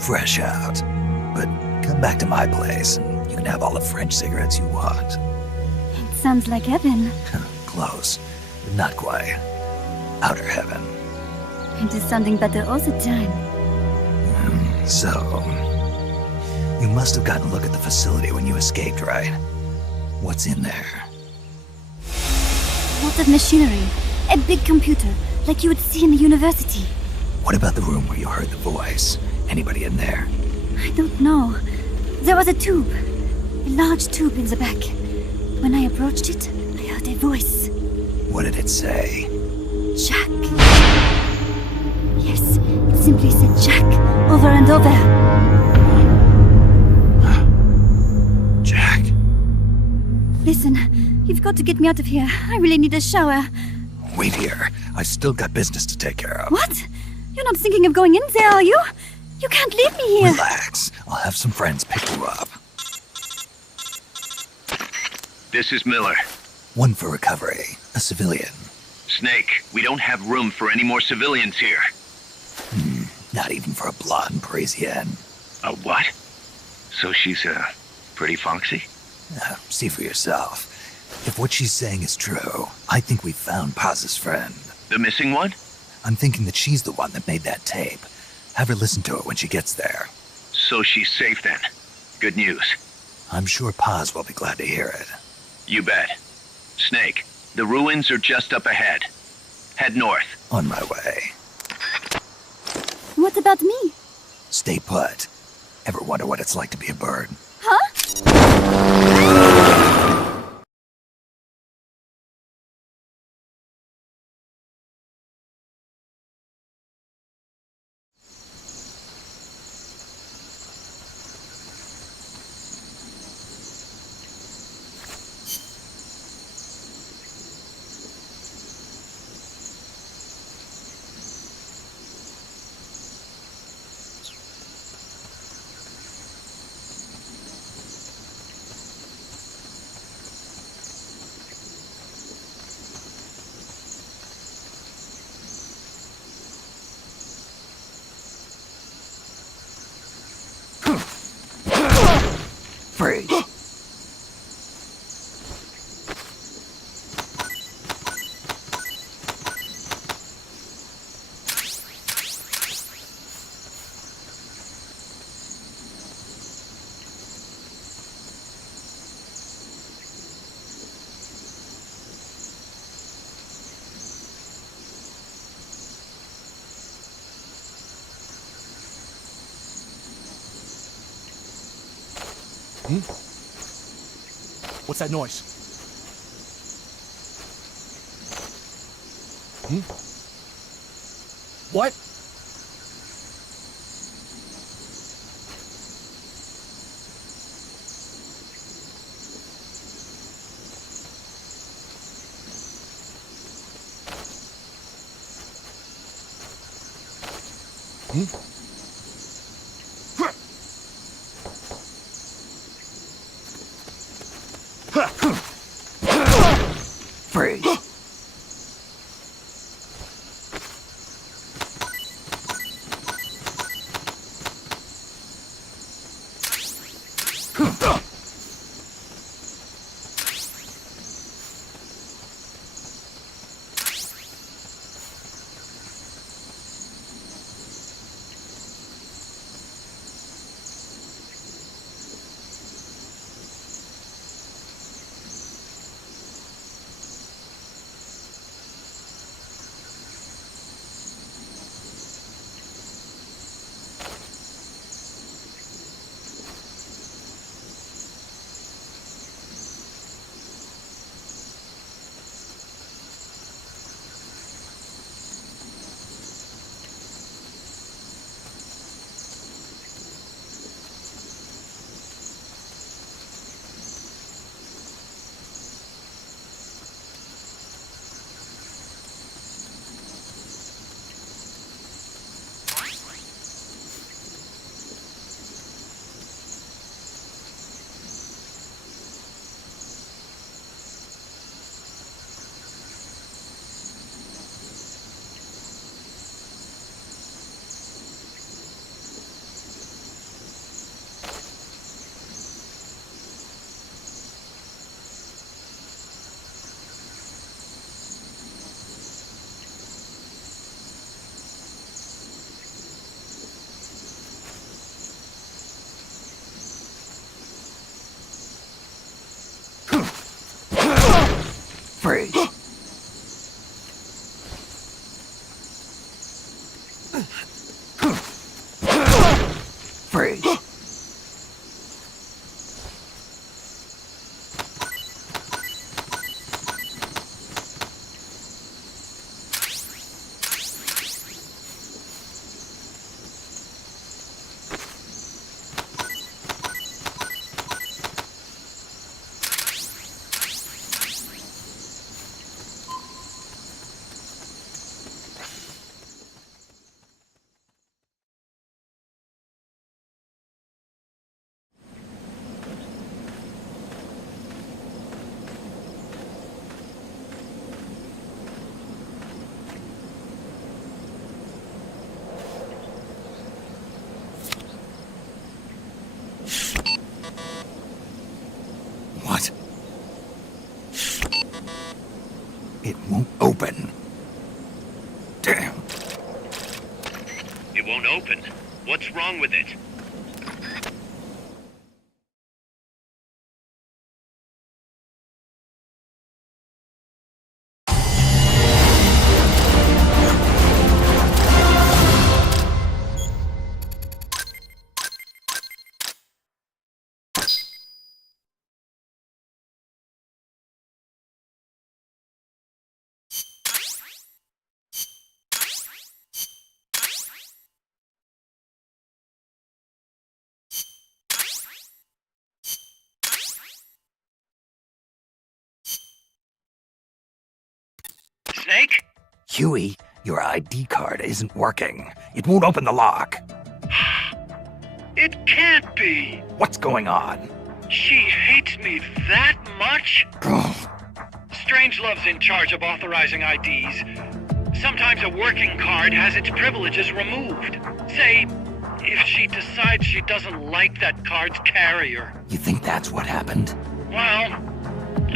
Fresh out. But come back to my place, and you can have all the French cigarettes you want. It sounds like heaven. Close. But not quite. Outer heaven. It is sounding better all the time. So, you must have gotten a look at the facility when you escaped, right? What's in there? Lots of machinery. A big computer, like you would see in a university. What about the room where you heard the voice? Anybody in there? I don't know. There was a tube. A large tube in the back. When I approached it, I heard a voice. What did it say? Jack. Yes, it simply said Jack, over and over. Jack. Listen, You've got to get me out of here. I really need a shower. Wait here. I've still got business to take care of. What? You're not thinking of going in there, are you? You can't leave me here. Relax. I'll have some friends pick you up. This is Miller. One for recovery. A civilian. Snake, we don't have room for any more civilians here. Not even for a blonde Parisienne. A what? So she's, pretty foxy? See for yourself. If what she's saying is true, I think we've found Paz's friend. The missing one? I'm thinking that she's the one that made that tape. Have her listen to it when she gets there. So she's safe then. Good news. I'm sure Paz will be glad to hear it. You bet. Snake, the ruins are just up ahead. Head north. On my way. What about me? Stay put. Ever wonder what it's like to be a bird? Freeze. What's that noise? What? Freeze. What? It won't open. Damn. It won't open. What's wrong with it? Snake? Huey, your ID card isn't working. It won't open the lock. It can't be. What's going on? She hates me that much? Strangelove's in charge of authorizing IDs. Sometimes a working card has its privileges removed. Say, if she decides she doesn't like that card's carrier. You think that's what happened? Well,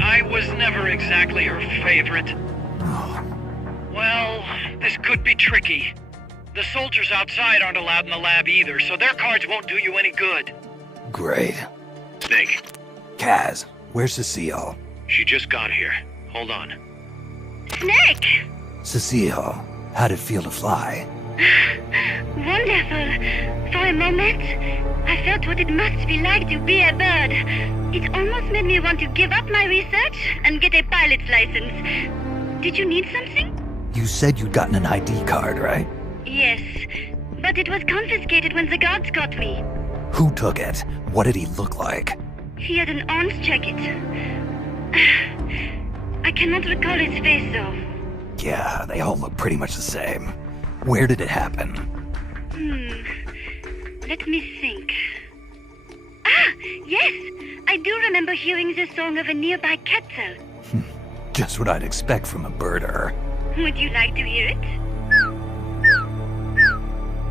I was never exactly her favorite. Oh, Well, this could be tricky. The soldiers outside aren't allowed in the lab either, so their cards won't do you any good. great. Snake, Kaz, where's Cecile? she just got here. Hold on. Snake! Cecile, how'd it feel to fly? Wonderful. For a moment, I felt what it must be like to be a bird. It almost made me want to give up my research and get a pilot's license. Did you need something? You said you'd gotten an ID card, right? Yes, but it was confiscated when the guards got me. Who took it? What did he look like? He had an orange jacket. I cannot recall his face, though. Yeah, they all look pretty much the same. Where did it happen? Let me think. Ah, yes! I do remember hearing the song of a nearby quetzal. Just what I'd expect from a birder. Would you like to hear it?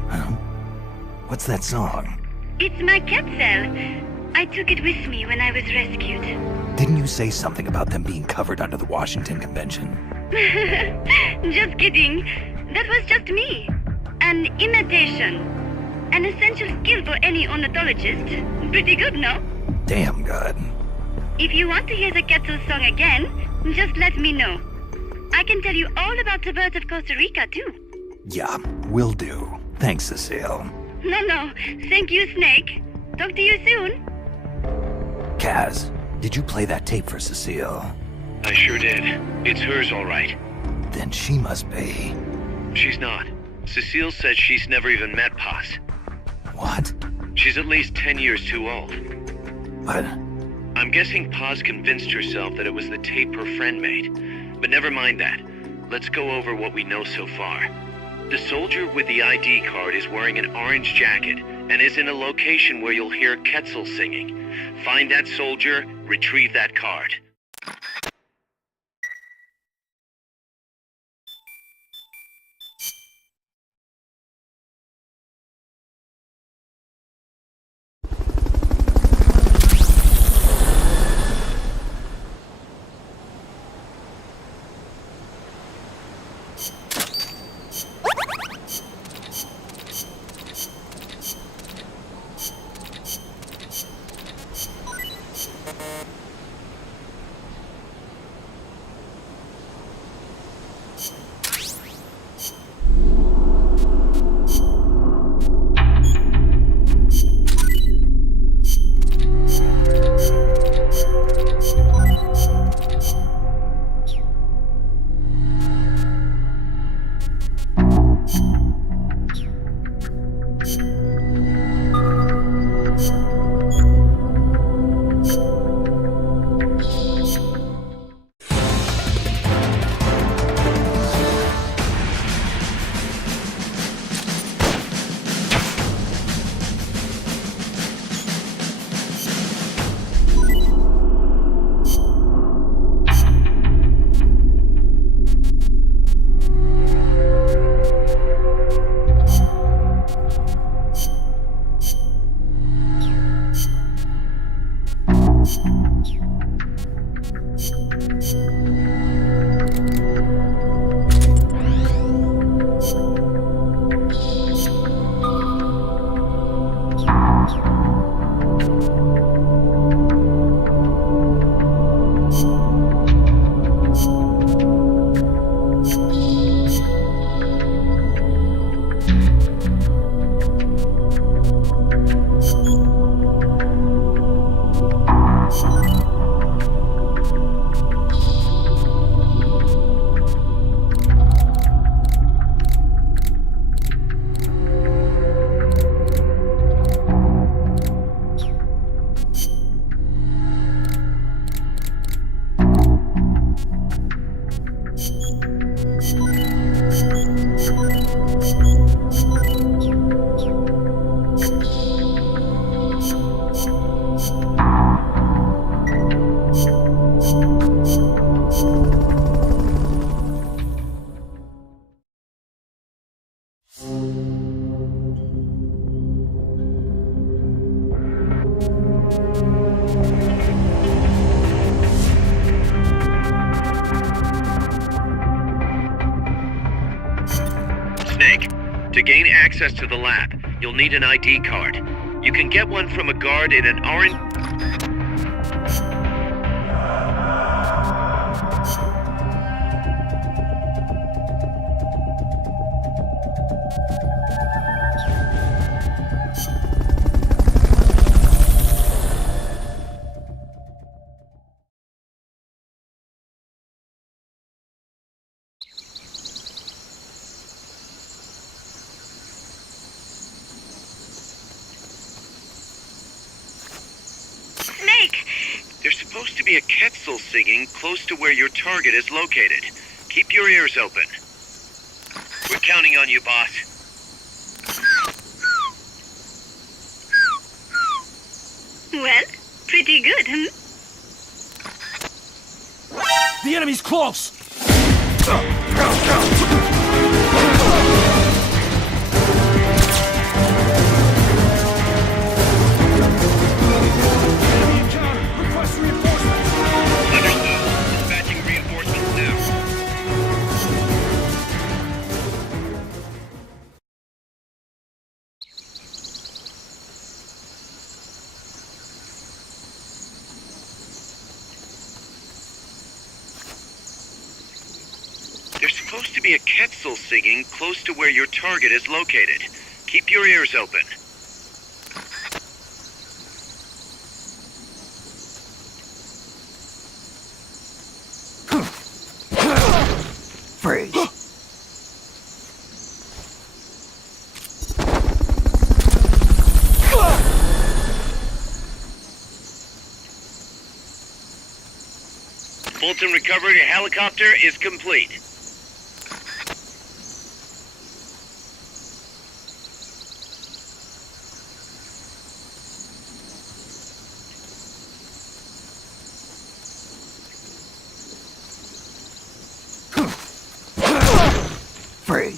Huh? What's that song? It's my quetzal. I took it with me when I was rescued. Didn't you say something about them being covered under the Washington Convention? Just kidding. That was just me. An imitation. An essential skill for any ornithologist. Pretty good, no? Damn good. If you want to hear the quetzal song again, just let me know. I can tell you all about the birds of Costa Rica, too. Yeah, will do. Thanks, Cecile. No. Thank you, Snake. Talk to you soon. Kaz, did you play that tape for Cecile? I sure did. It's hers, all right. Then she must be... She's not. Cecile says she's never even met Paz. What? She's at least 10 years too old. But... I'm guessing Paz convinced herself that it was the tape her friend made. But never mind that. Let's go over what we know so far. The soldier with the ID card is wearing an orange jacket and is in a location where you'll hear Quetzal singing. Find that soldier, retrieve that card. To gain access to the lab, you'll need an ID card. You can get one from a guard in an orange... There's supposed to be a Quetzal singing close to where your target is located. Keep your ears open. We're counting on you, boss. Well, pretty good, hmm? The enemy's close! Enemy encounter! Request reinforcements! Understood. Dispatching reinforcements now. There's supposed to be a Quetzal singing close to where your target is located. Keep your ears open. Freeze. Fulton recovery helicopter is complete. Freeze.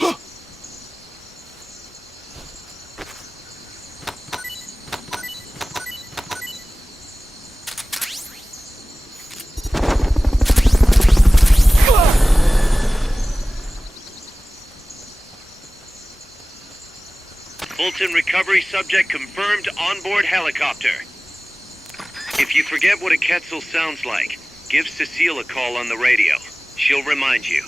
Fulton recovery subject confirmed onboard helicopter. If you forget what a Quetzal sounds like, give Cecile a call on the radio. She'll remind you.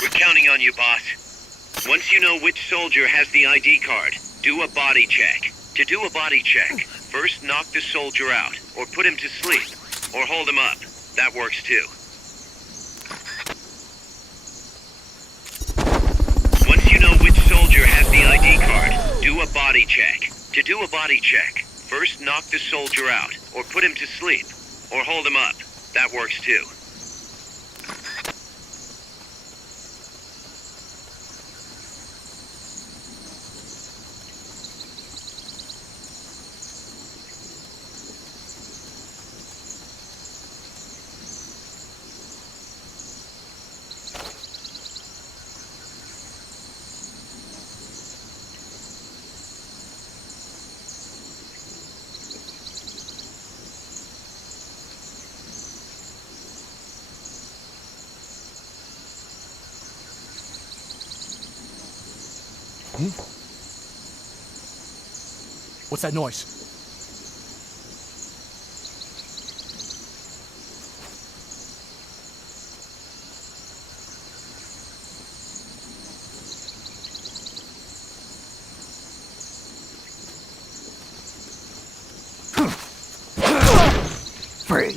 We're counting on you, boss. Once you know which soldier has the ID card, do a body check. To do a body check, first knock the soldier out, or put him to sleep, or hold him up. That works too. Once you know which soldier has the ID card, do a body check. To do a body check, first knock the soldier out, or put him to sleep, or hold him up. That works too. What's that noise? Freeze.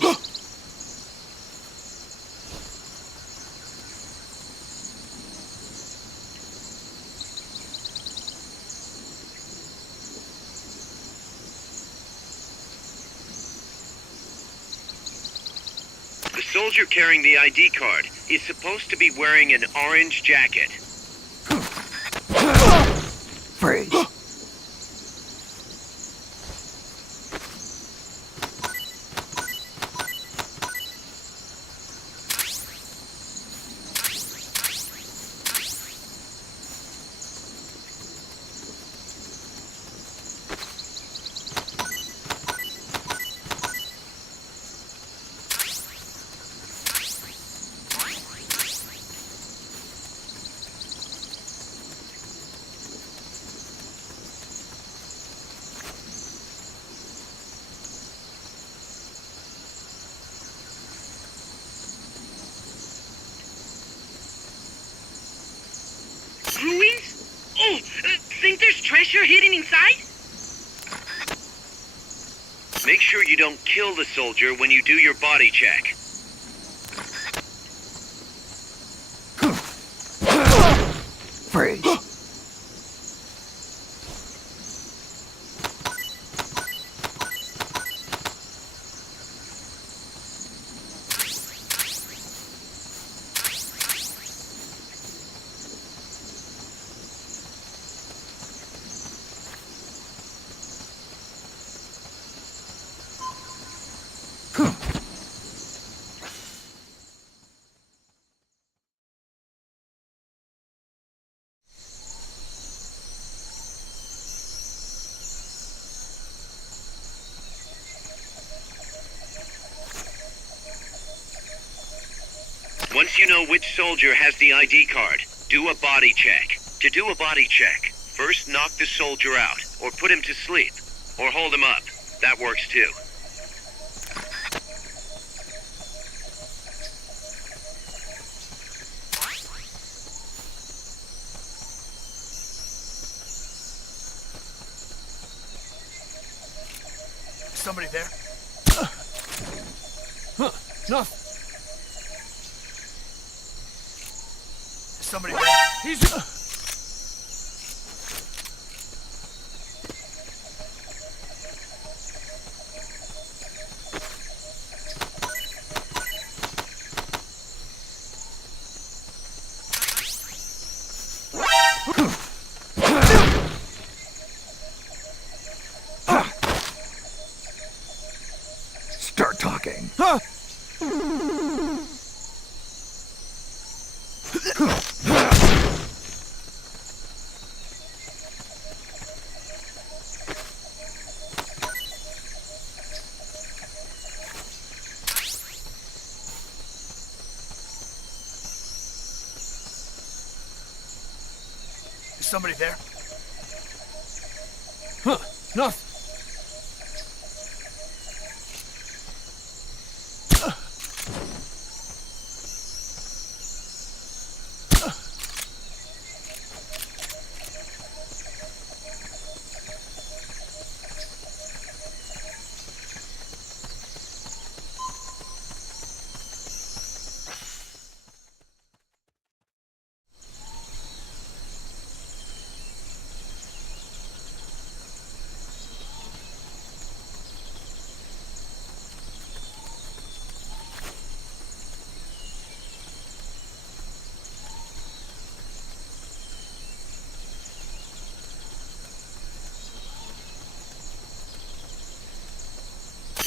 The soldier carrying the ID card is supposed to be wearing an orange jacket. Freeze. don't kill the soldier when you do your body check. Freeze. Once you know which soldier has the ID card, do a body check. To do a body check, first knock the soldier out, or put him to sleep, or hold him up. That works too. Somebody there? No. Somebody there? He's... Start talking. Huh? Is somebody there? Huh? No.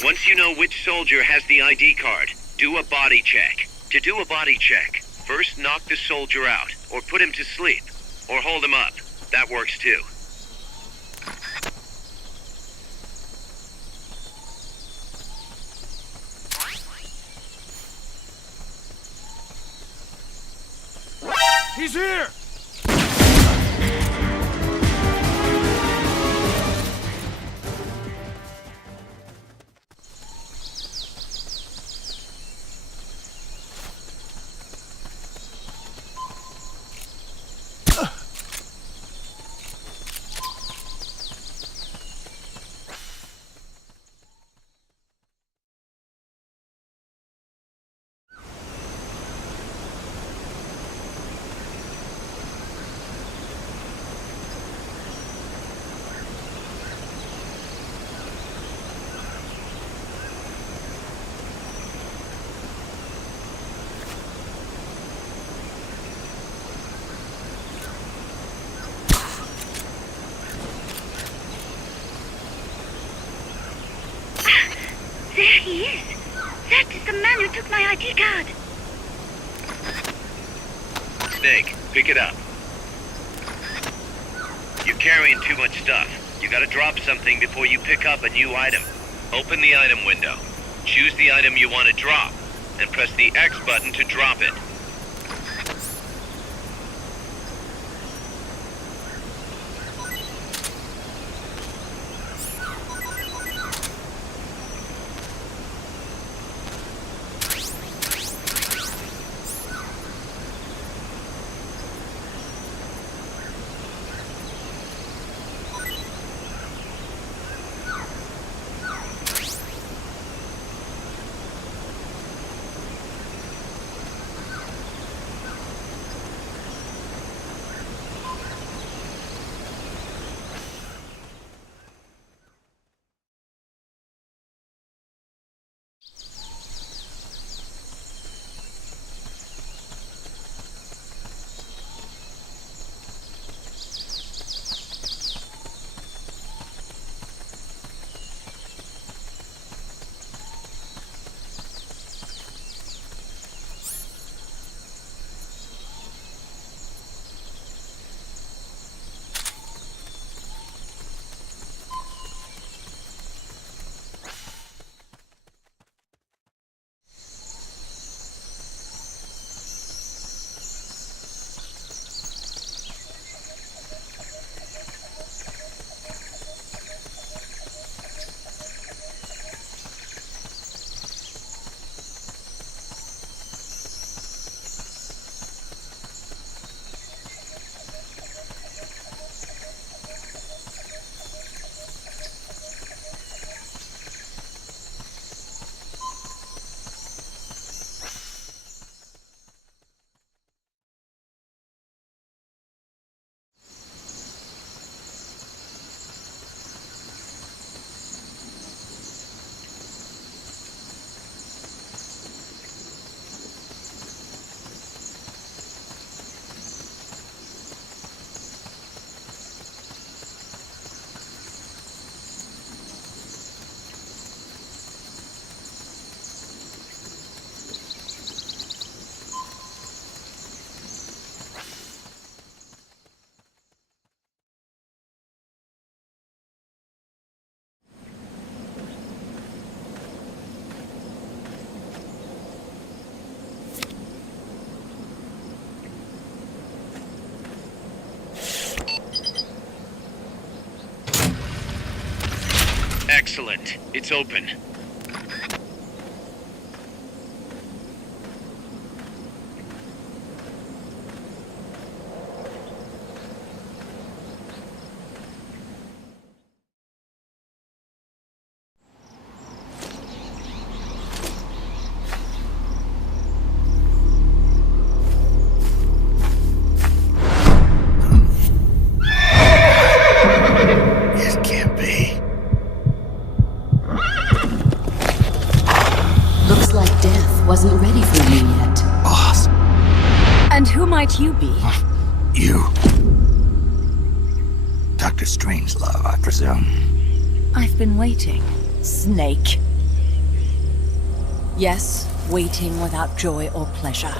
Once you know which soldier has the ID card, do a body check. To do a body check, first knock the soldier out, or put him to sleep, or hold him up. That works too. He's here! There he is. That is the man who took my ID card. Snake, pick it up. You're carrying too much stuff. You gotta drop something before you pick up a new item. Open the item window. Choose the item you want to drop, and press the X button to drop it. Excellent. It's open. It can't be. Looks like death wasn't ready for you yet. Boss, And who might you be? you. Dr. Strangelove, I presume. I've been waiting, Snake. Yes, waiting without joy or pleasure.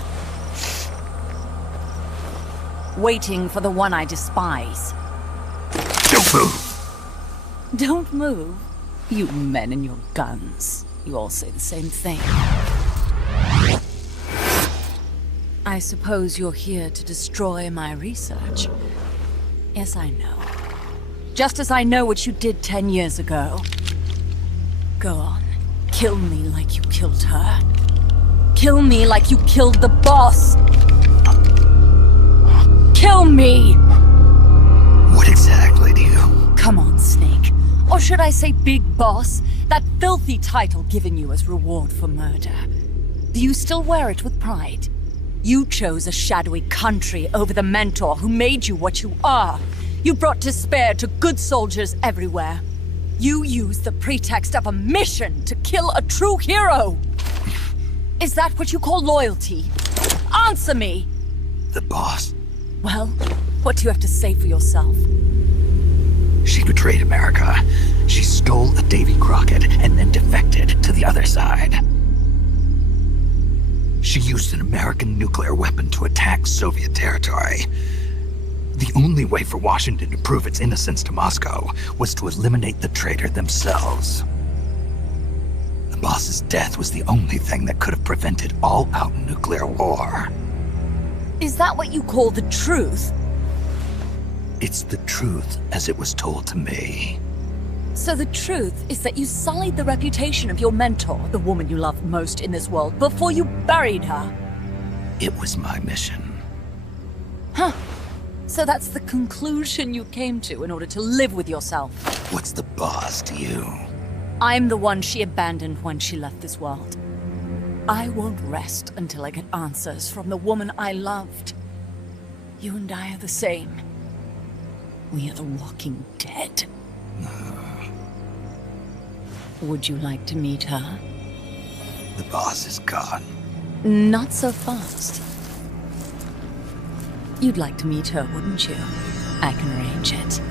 Waiting for the one I despise. Don't move! Don't move. You men and your guns. You all say the same thing. I suppose you're here to destroy my research. Yes, I know. Just as I know what you did 10 years ago. Go on. Kill me like you killed her. Kill me like you killed the boss. Kill me! What exactly do you... Come on, Snake. Or should I say Big Boss? That filthy title given you as reward for murder. Do you still wear it with pride? You chose a shadowy country over the mentor who made you what you are. You brought despair to good soldiers everywhere. You used the pretext of a mission to kill a true hero. Is that what you call loyalty? Answer me! The boss. Well, what do you have to say for yourself? She betrayed America. She stole a Davy Crockett and then defected to the other side. She used an American nuclear weapon to attack Soviet territory. The only way for Washington to prove its innocence to Moscow was to eliminate the traitor themselves. The boss's death was the only thing that could have prevented all-out nuclear war. Is that what you call the truth? It's the truth as it was told to me. So the truth is that you sullied the reputation of your mentor, the woman you loved most in this world, before you buried her. It was my mission. Huh. So that's the conclusion you came to in order to live with yourself. What's the boss to you? I'm the one she abandoned when she left this world. I won't rest until I get answers from the woman I loved. You and I are the same. We are the walking dead. Would you like to meet her? The boss is gone. Not so fast. You'd like to meet her, wouldn't you? I can arrange it.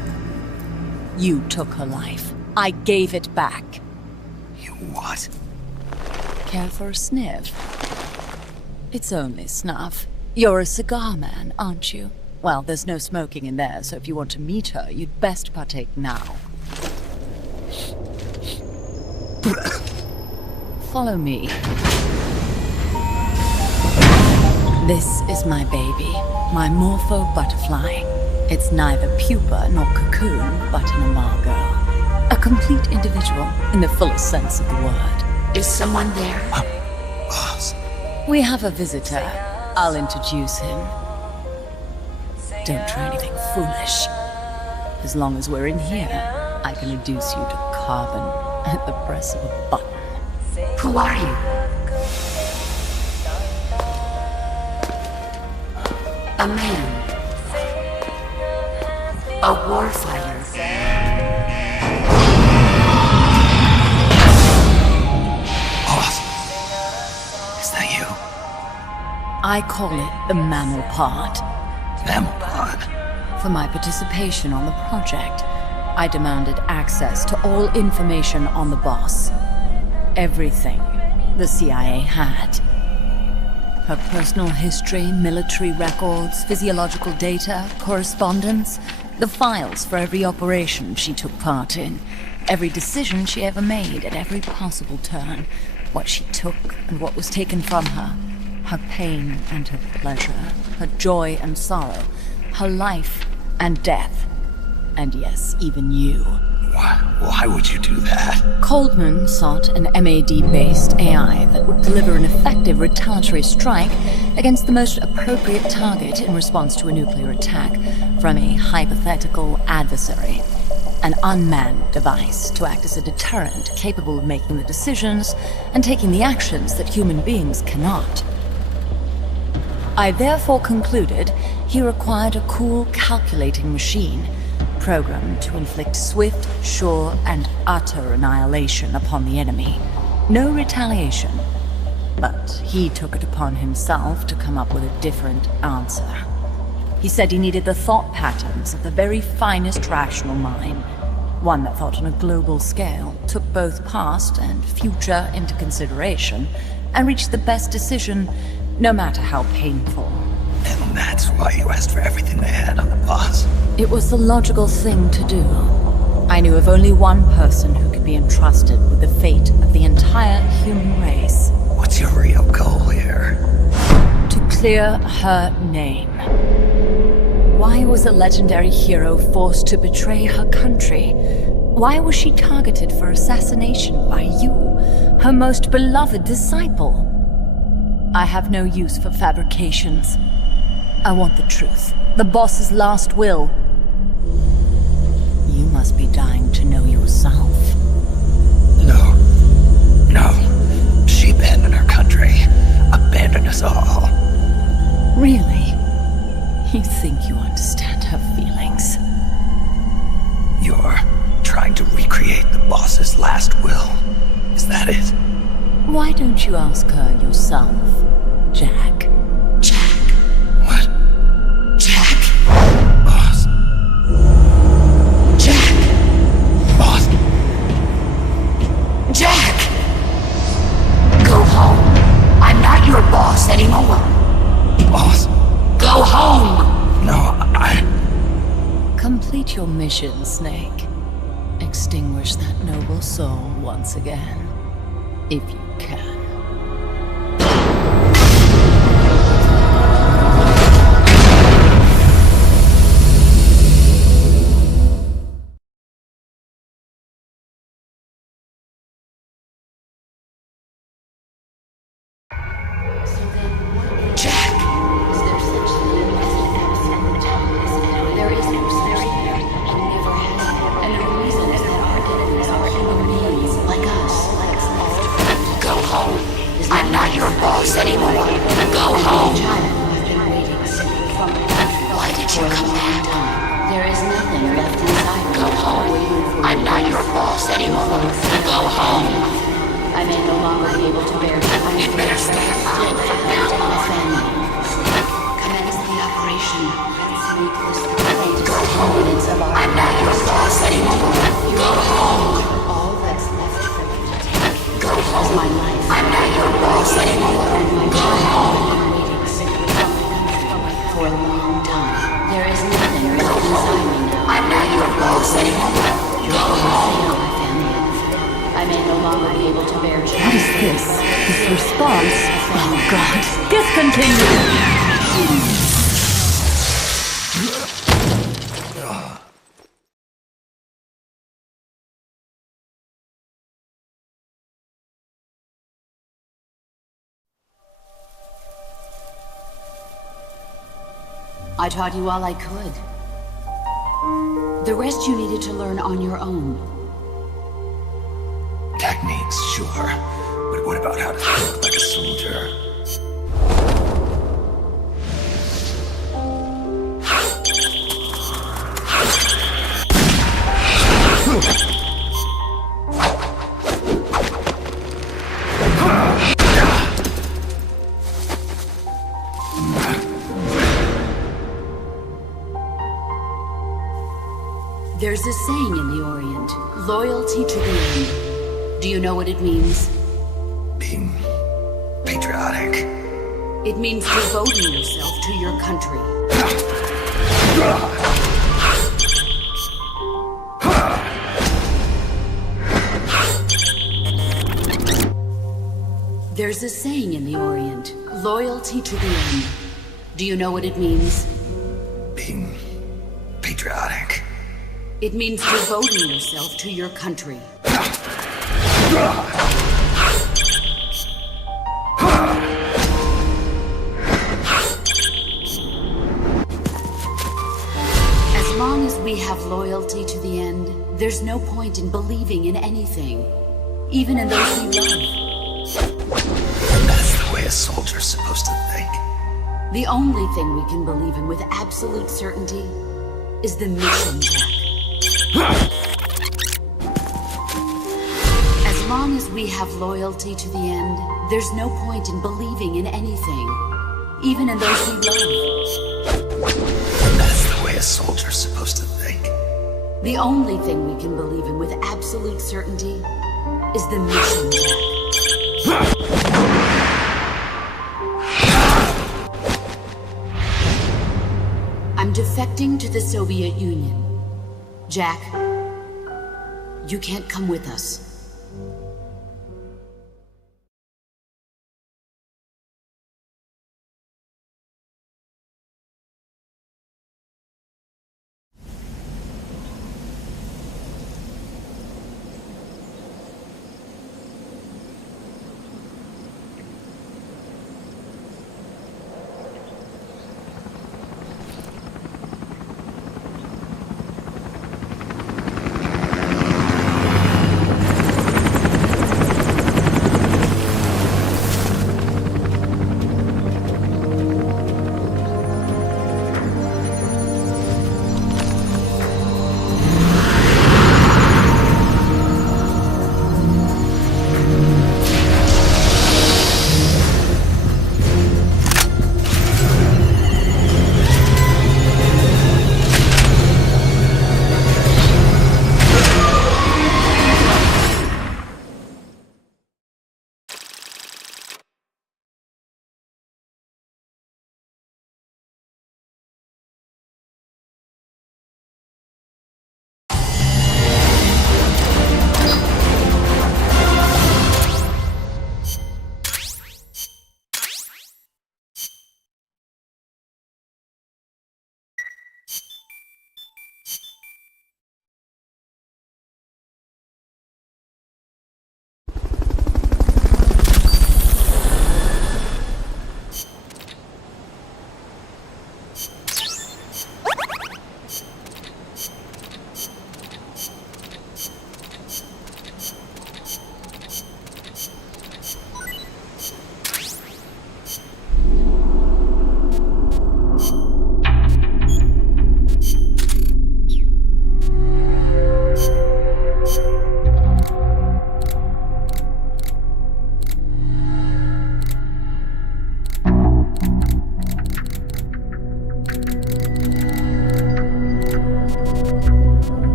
You took her life. I gave it back. You what? Care for a sniff? It's only snuff. You're a cigar man, aren't you? Well, there's no smoking in there, so if you want to meet her, you'd best partake now. Follow me. This is my baby, my morpho butterfly. It's neither pupa nor cocoon, but an imago. A complete individual, in the fullest sense of the word. Is someone there? Boss. We have a visitor. I'll introduce him. Don't try anything foolish. As long as we're in here, I can reduce you to carbon at the press of a button. Who are you? A man. A warfighter. Boss. Is that you? I call it the mammal pod. Mammal pod? For my participation on the project, I demanded access to all information on the boss. Everything the CIA had. Her personal history, military records, physiological data, correspondence, the files for every operation she took part in, every decision she ever made at every possible turn, what she took and what was taken from her, her pain and her pleasure, her joy and sorrow, her life and death, and yes, even you. Why would you do that? Coldman sought an MAD-based AI that would deliver an effective retaliatory strike against the most appropriate target in response to a nuclear attack from a hypothetical adversary. An unmanned device to act as a deterrent capable of making the decisions and taking the actions that human beings cannot. I therefore concluded he required a cool, calculating machine programmed to inflict swift, sure, and utter annihilation upon the enemy. No retaliation. But he took it upon himself to come up with a different answer. He said he needed the thought patterns of the very finest rational mind, one that thought on a global scale, took both past and future into consideration, and reached the best decision, no matter how painful. And that's why you asked for everything they had on the boss. It was the logical thing to do. I knew of only one person who could be entrusted with the fate of the entire human race. What's your real goal here? To clear her name. Why was a legendary hero forced to betray her country? Why was she targeted for assassination by you, her most beloved disciple? I have no use for fabrications. I want the truth. The boss's last will. You must be dying to know yourself. No. She abandoned her country. Abandoned us all. Really? You think you understand her feelings? You're trying to recreate the boss's last will. Is that it? Why don't you ask her yourself, Jack? Jack? What? Jack? Boss. Jack! Boss. Jack! Go home. I'm not your boss anymore. Boss. Go home! No, Complete your mission, Snake. Extinguish that noble soul once again. If you can. I taught you all I could. The rest you needed to learn on your own. Techniques, sure. But what about how to think like a soldier? There's a saying in the Orient, loyalty to the end. Do you know what it means? Being patriotic. It means devoting yourself to your country. There's a saying in the Orient, loyalty to the end. Do you know what it means? Being patriotic. It means devoting yourself to your country. As long as we have loyalty to the end, there's no point in believing in anything, even in those we love. That's the way a soldier's supposed to think. The only thing we can believe in with absolute certainty is the mission, Jack. As long as we have loyalty to the end, there's no point in believing in anything, even in those we love. That's the way a soldier's supposed to think. The only thing we can believe in with absolute certainty is the mission, Jack. I'm defecting to the Soviet Union. Jack, you can't come with us.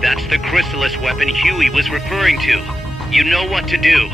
That's the chrysalis weapon Huey was referring to. You know what to do.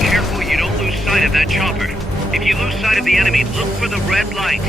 Careful you don't lose sight of that chopper. If you lose sight of the enemy, look for the red light.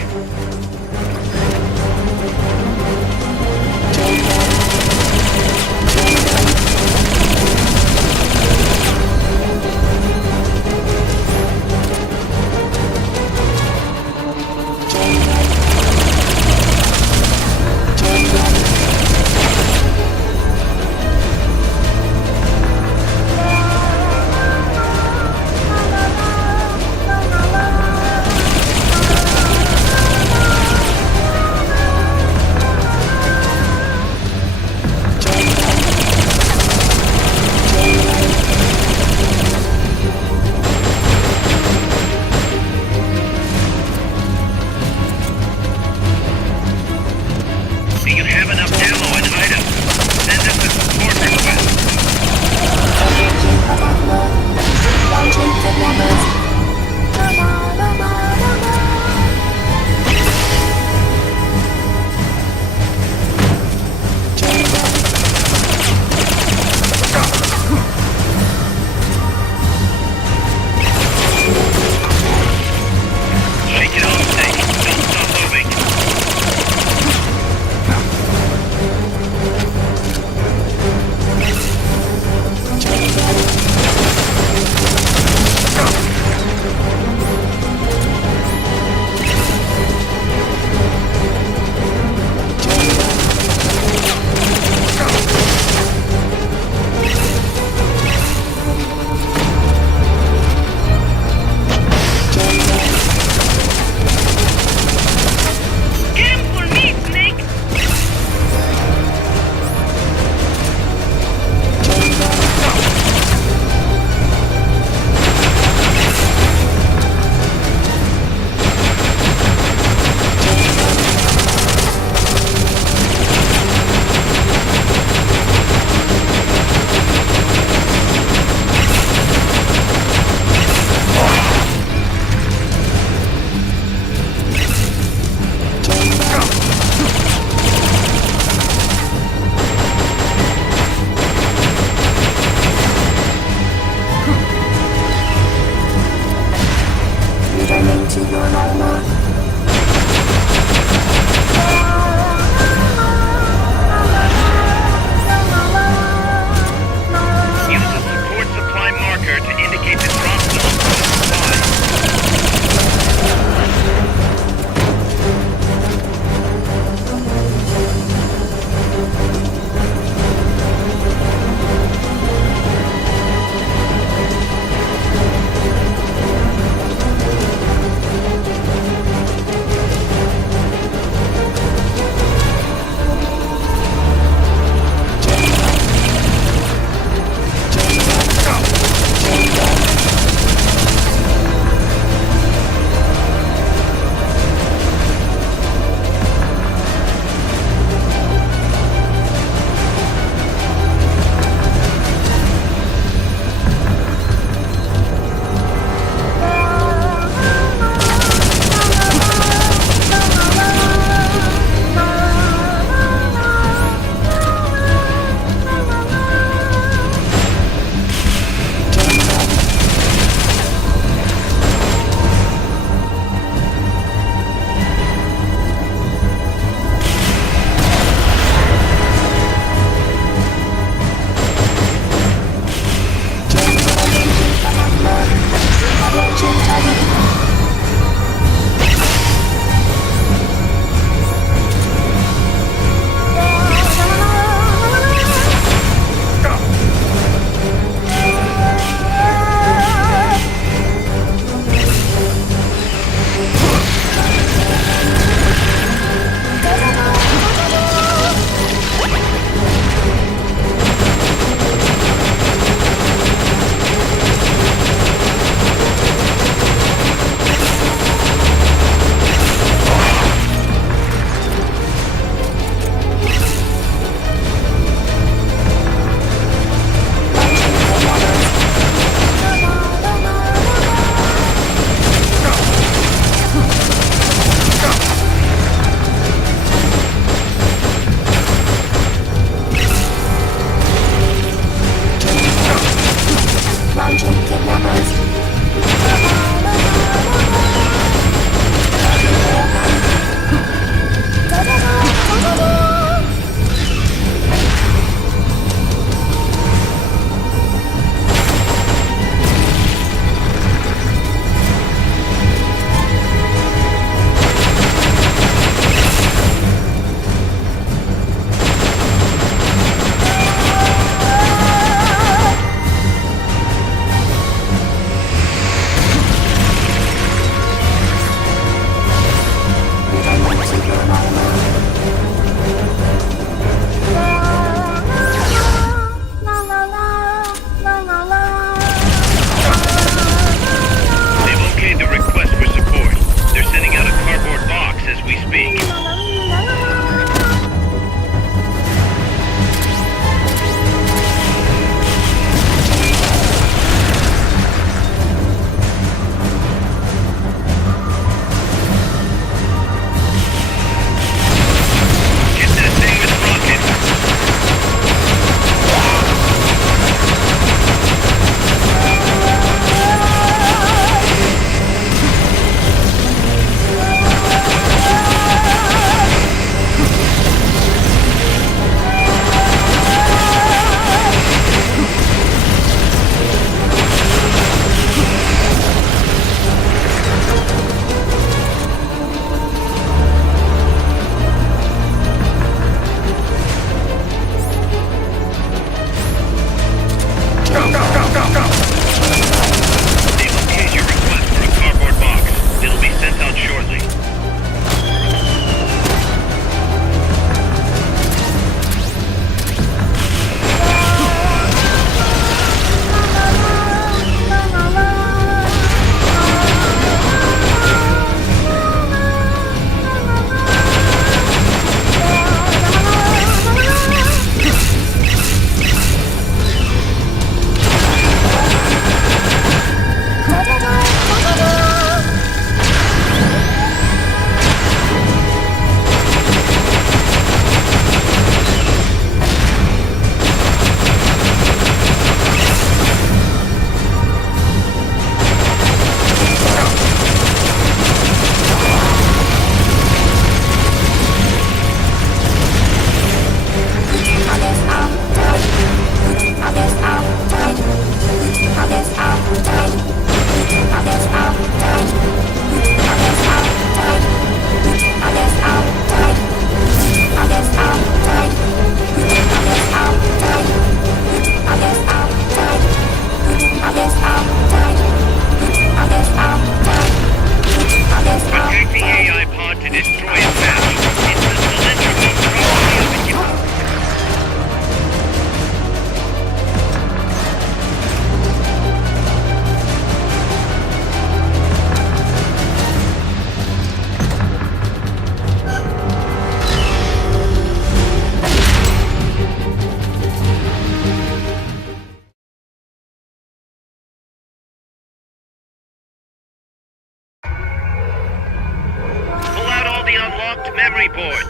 unlocked memory boards.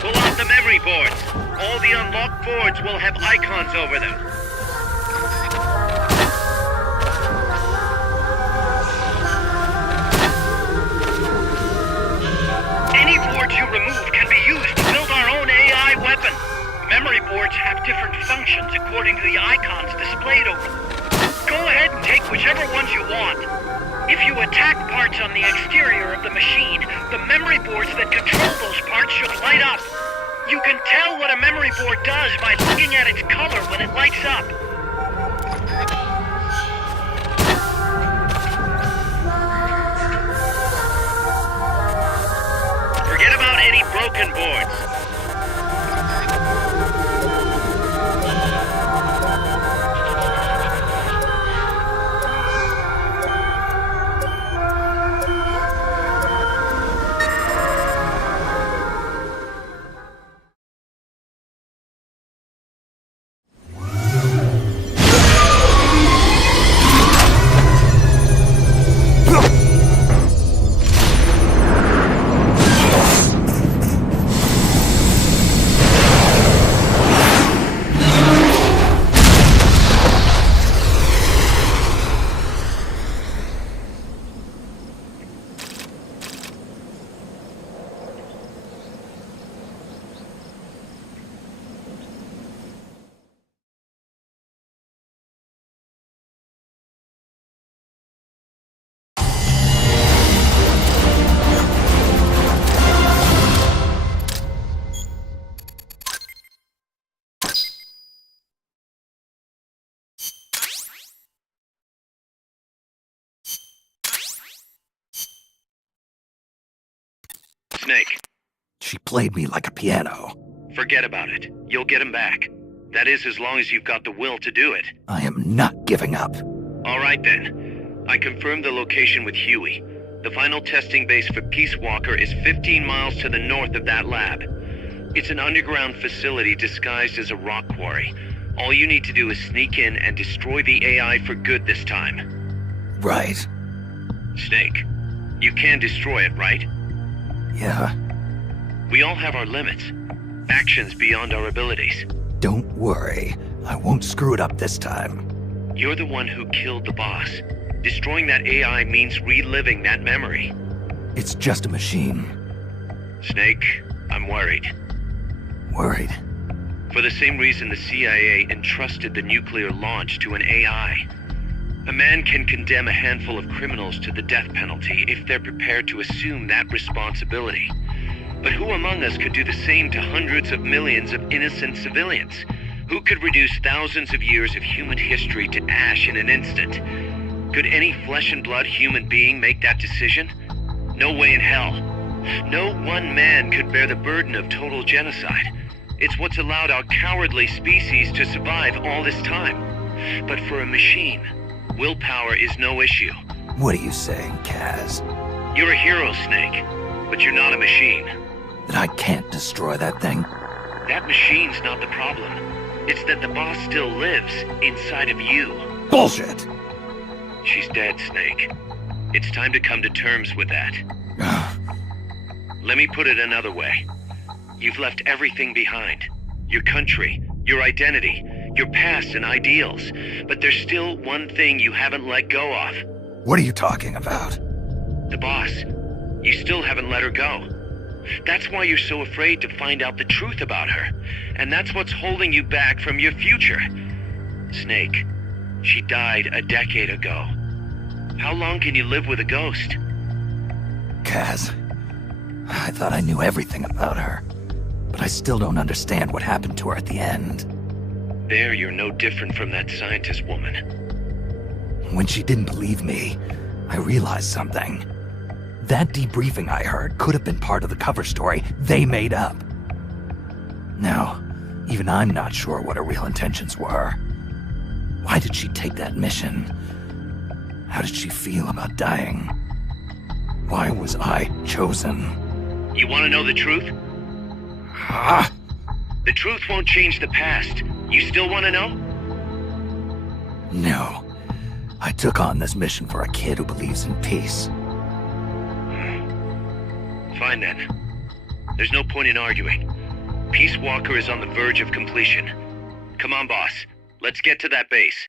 Pull out the memory boards. All the unlocked boards will have icons over them. Any boards you remove can be used to build our own AI weapon. Memory boards have different functions according to the icons displayed over them. Go ahead and take whichever ones you want. If you attack parts on the exterior of the machine, the memory boards that control those parts should light up. You can tell what a memory board does by looking at its color when it lights up. Forget about any broken boards. Snake, She played me like a piano. forget about it. You'll get him back. That is, as long as you've got the will to do it. I am not giving up. All right, then. I confirmed the location with Huey. The final testing base for Peace Walker is 15 miles to the north of that lab. It's an underground facility disguised as a rock quarry. All you need to do is sneak in and destroy the AI for good this time. Right. Snake, you can destroy it, right? Yeah. We all have our limits. Actions beyond our abilities. Don't worry. I won't screw it up this time. You're the one who killed the boss. Destroying that AI means reliving that memory. It's just a machine. Snake, I'm worried. Worried? For the same reason the CIA entrusted the nuclear launch to an AI. A man can condemn a handful of criminals to the death penalty if they're prepared to assume that responsibility. But who among us could do the same to hundreds of millions of innocent civilians? Who could reduce thousands of years of human history to ash in an instant? Could any flesh and blood human being make that decision? No way in hell. No one man could bear the burden of total genocide. It's what's allowed our cowardly species to survive all this time. But for a machine, willpower is no issue. What are you saying, Kaz? You're a hero, Snake, but you're not a machine. That I can't destroy that thing? That machine's not the problem. It's that the boss still lives inside of you. Bullshit! She's dead, Snake. It's time to come to terms with that. Let me put it another way. You've left everything behind. Your country, your identity, your past and ideals. But there's still one thing you haven't let go of. What are you talking about? The boss. You still haven't let her go. That's why you're so afraid to find out the truth about her. And that's what's holding you back from your future. Snake, she died a decade ago. How long can you live with a ghost? Kaz, I thought I knew everything about her. But I still don't understand what happened to her at the end. There, you're no different from that scientist woman. When she didn't believe me, I realized something. That debriefing I heard could have been part of the cover story they made up. Now, even I'm not sure what her real intentions were. Why did she take that mission? How did she feel about dying? Why was I chosen? You want to know the truth? Ah! The truth won't change the past. You still want to know? No. I took on this mission for a kid who believes in peace. Fine then. There's no point in arguing. Peace Walker is on the verge of completion. Come on, boss. Let's get to that base.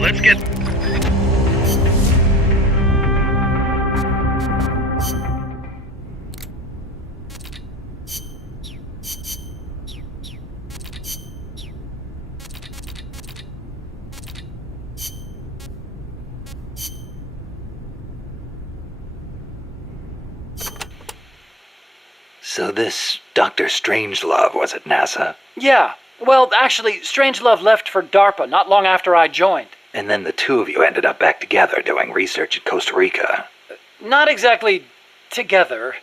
Let's get... So this Dr. Strangelove was at NASA? Yeah. Well, actually, Strangelove left for DARPA not long after I joined. And then the two of you ended up back together doing research in Costa Rica. Not exactly together.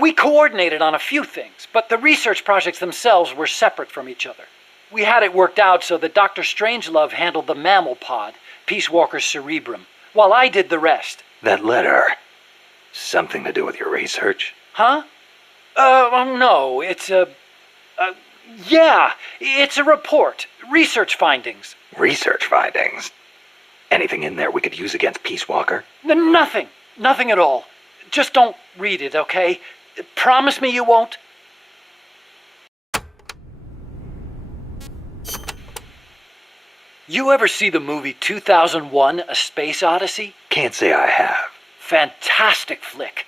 We coordinated on a few things, but the research projects themselves were separate from each other. We had it worked out so that Dr. Strangelove handled the mammal pod, Peace Walker's cerebrum, while I did the rest. That letter, something to do with your research? Huh? No, it's yeah, it's a report. Research findings. Research findings? Anything in there we could use against Peace Walker? Nothing. Nothing at all. Just don't read it, okay? Promise me you won't? You ever see the movie 2001: A Space Odyssey? Can't say I have. Fantastic flick.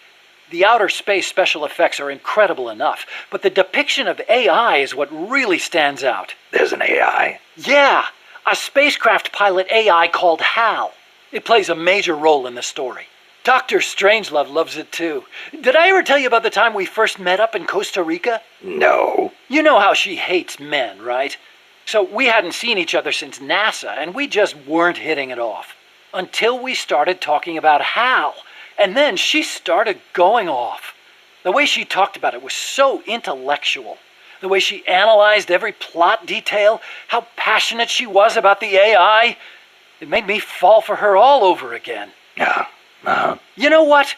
The outer space special effects are incredible enough, but the depiction of AI is what really stands out. There's an AI? Yeah, a spacecraft pilot AI called HAL. It plays a major role in the story. Dr. Strangelove loves it too. Did I ever tell you about the time we first met up in Costa Rica? No. You know how she hates men, right? So we hadn't seen each other since NASA, and we just weren't hitting it off. Until we started talking about HAL. And then she started going off. The way she talked about it was so intellectual. The way she analyzed every plot detail, how passionate she was about the AI. It made me fall for her all over again. Yeah. You know what?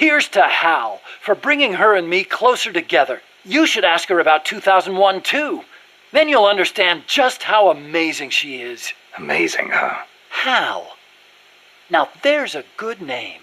Here's to Hal for bringing her and me closer together. You should ask her about 2001 too. Then you'll understand just how amazing she is. Amazing, huh? Hal. Now there's a good name.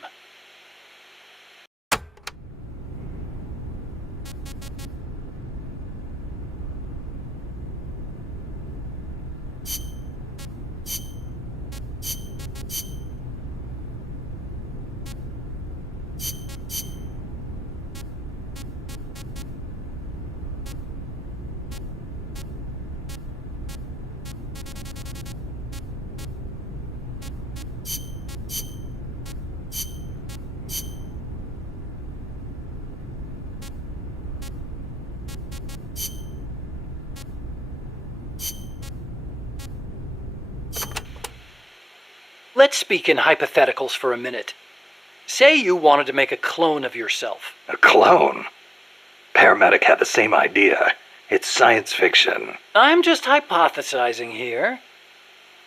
Let's speak in hypotheticals for a minute. Say you wanted to make a clone of yourself. A clone? Paramedic had the same idea. It's science fiction. I'm just hypothesizing here.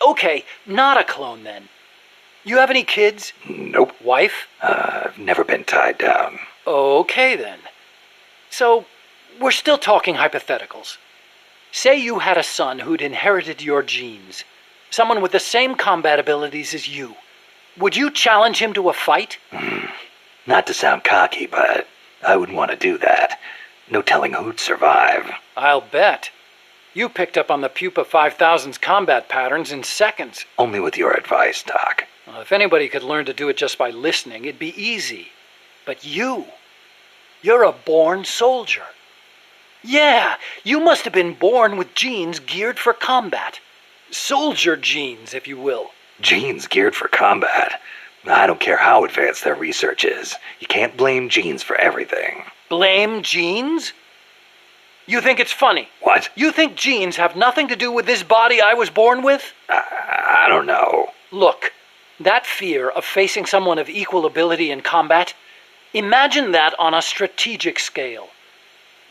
Okay, not a clone then. You have any kids? Nope. Wife? I've never been tied down. Okay then. So, we're still talking hypotheticals. Say you had a son who'd inherited your genes. Someone with the same combat abilities as you. Would you challenge him to a fight? Not to sound cocky, but I would want to do that. No telling who'd survive. I'll bet. You picked up on the Pupa 5000's combat patterns in seconds. Only with your advice, Doc. Well, if anybody could learn to do it just by listening, it'd be easy. But you're a born soldier. Yeah, you must have been born with genes geared for combat. Soldier genes, if you will. Genes geared for combat? I don't care how advanced their research is. You can't blame genes for everything. Blame genes? You think it's funny? What? You think genes have nothing to do with this body I was born with? I don't know. Look, that fear of facing someone of equal ability in combat, imagine that on a strategic scale.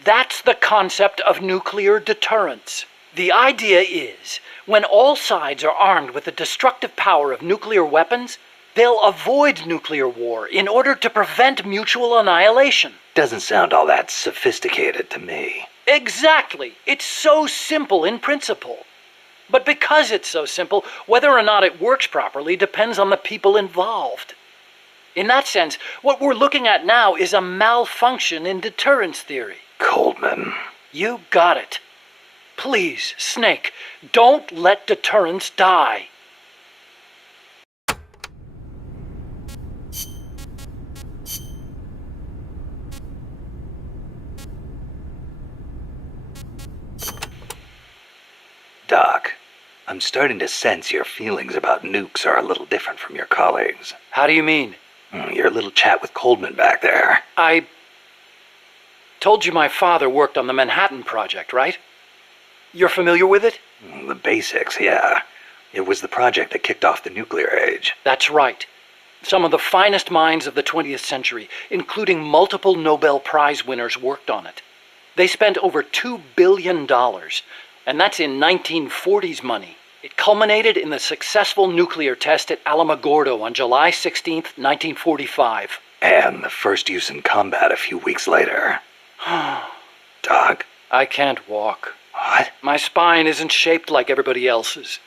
That's the concept of nuclear deterrence. The idea is, when all sides are armed with the destructive power of nuclear weapons, they'll avoid nuclear war in order to prevent mutual annihilation. Doesn't sound all that sophisticated to me. Exactly. It's so simple in principle. But because it's so simple, whether or not it works properly depends on the people involved. In that sense, what we're looking at now is a malfunction in deterrence theory. Coldman. You got it. Please, Snake, don't let deterrence die. Doc, I'm starting to sense your feelings about nukes are a little different from your colleagues. How do you mean? Your little chat with Coldman back there. I told you my father worked on the Manhattan Project, right? You're familiar with it? The basics, yeah. It was the project that kicked off the nuclear age. That's right. Some of the finest minds of the 20th century, including multiple Nobel Prize winners, worked on it. They spent over $2 billion, and that's in 1940s money. It culminated in the successful nuclear test at Alamogordo on July 16th, 1945. And the first use in combat a few weeks later. Doc? I can't walk. What? My spine isn't shaped like everybody else's.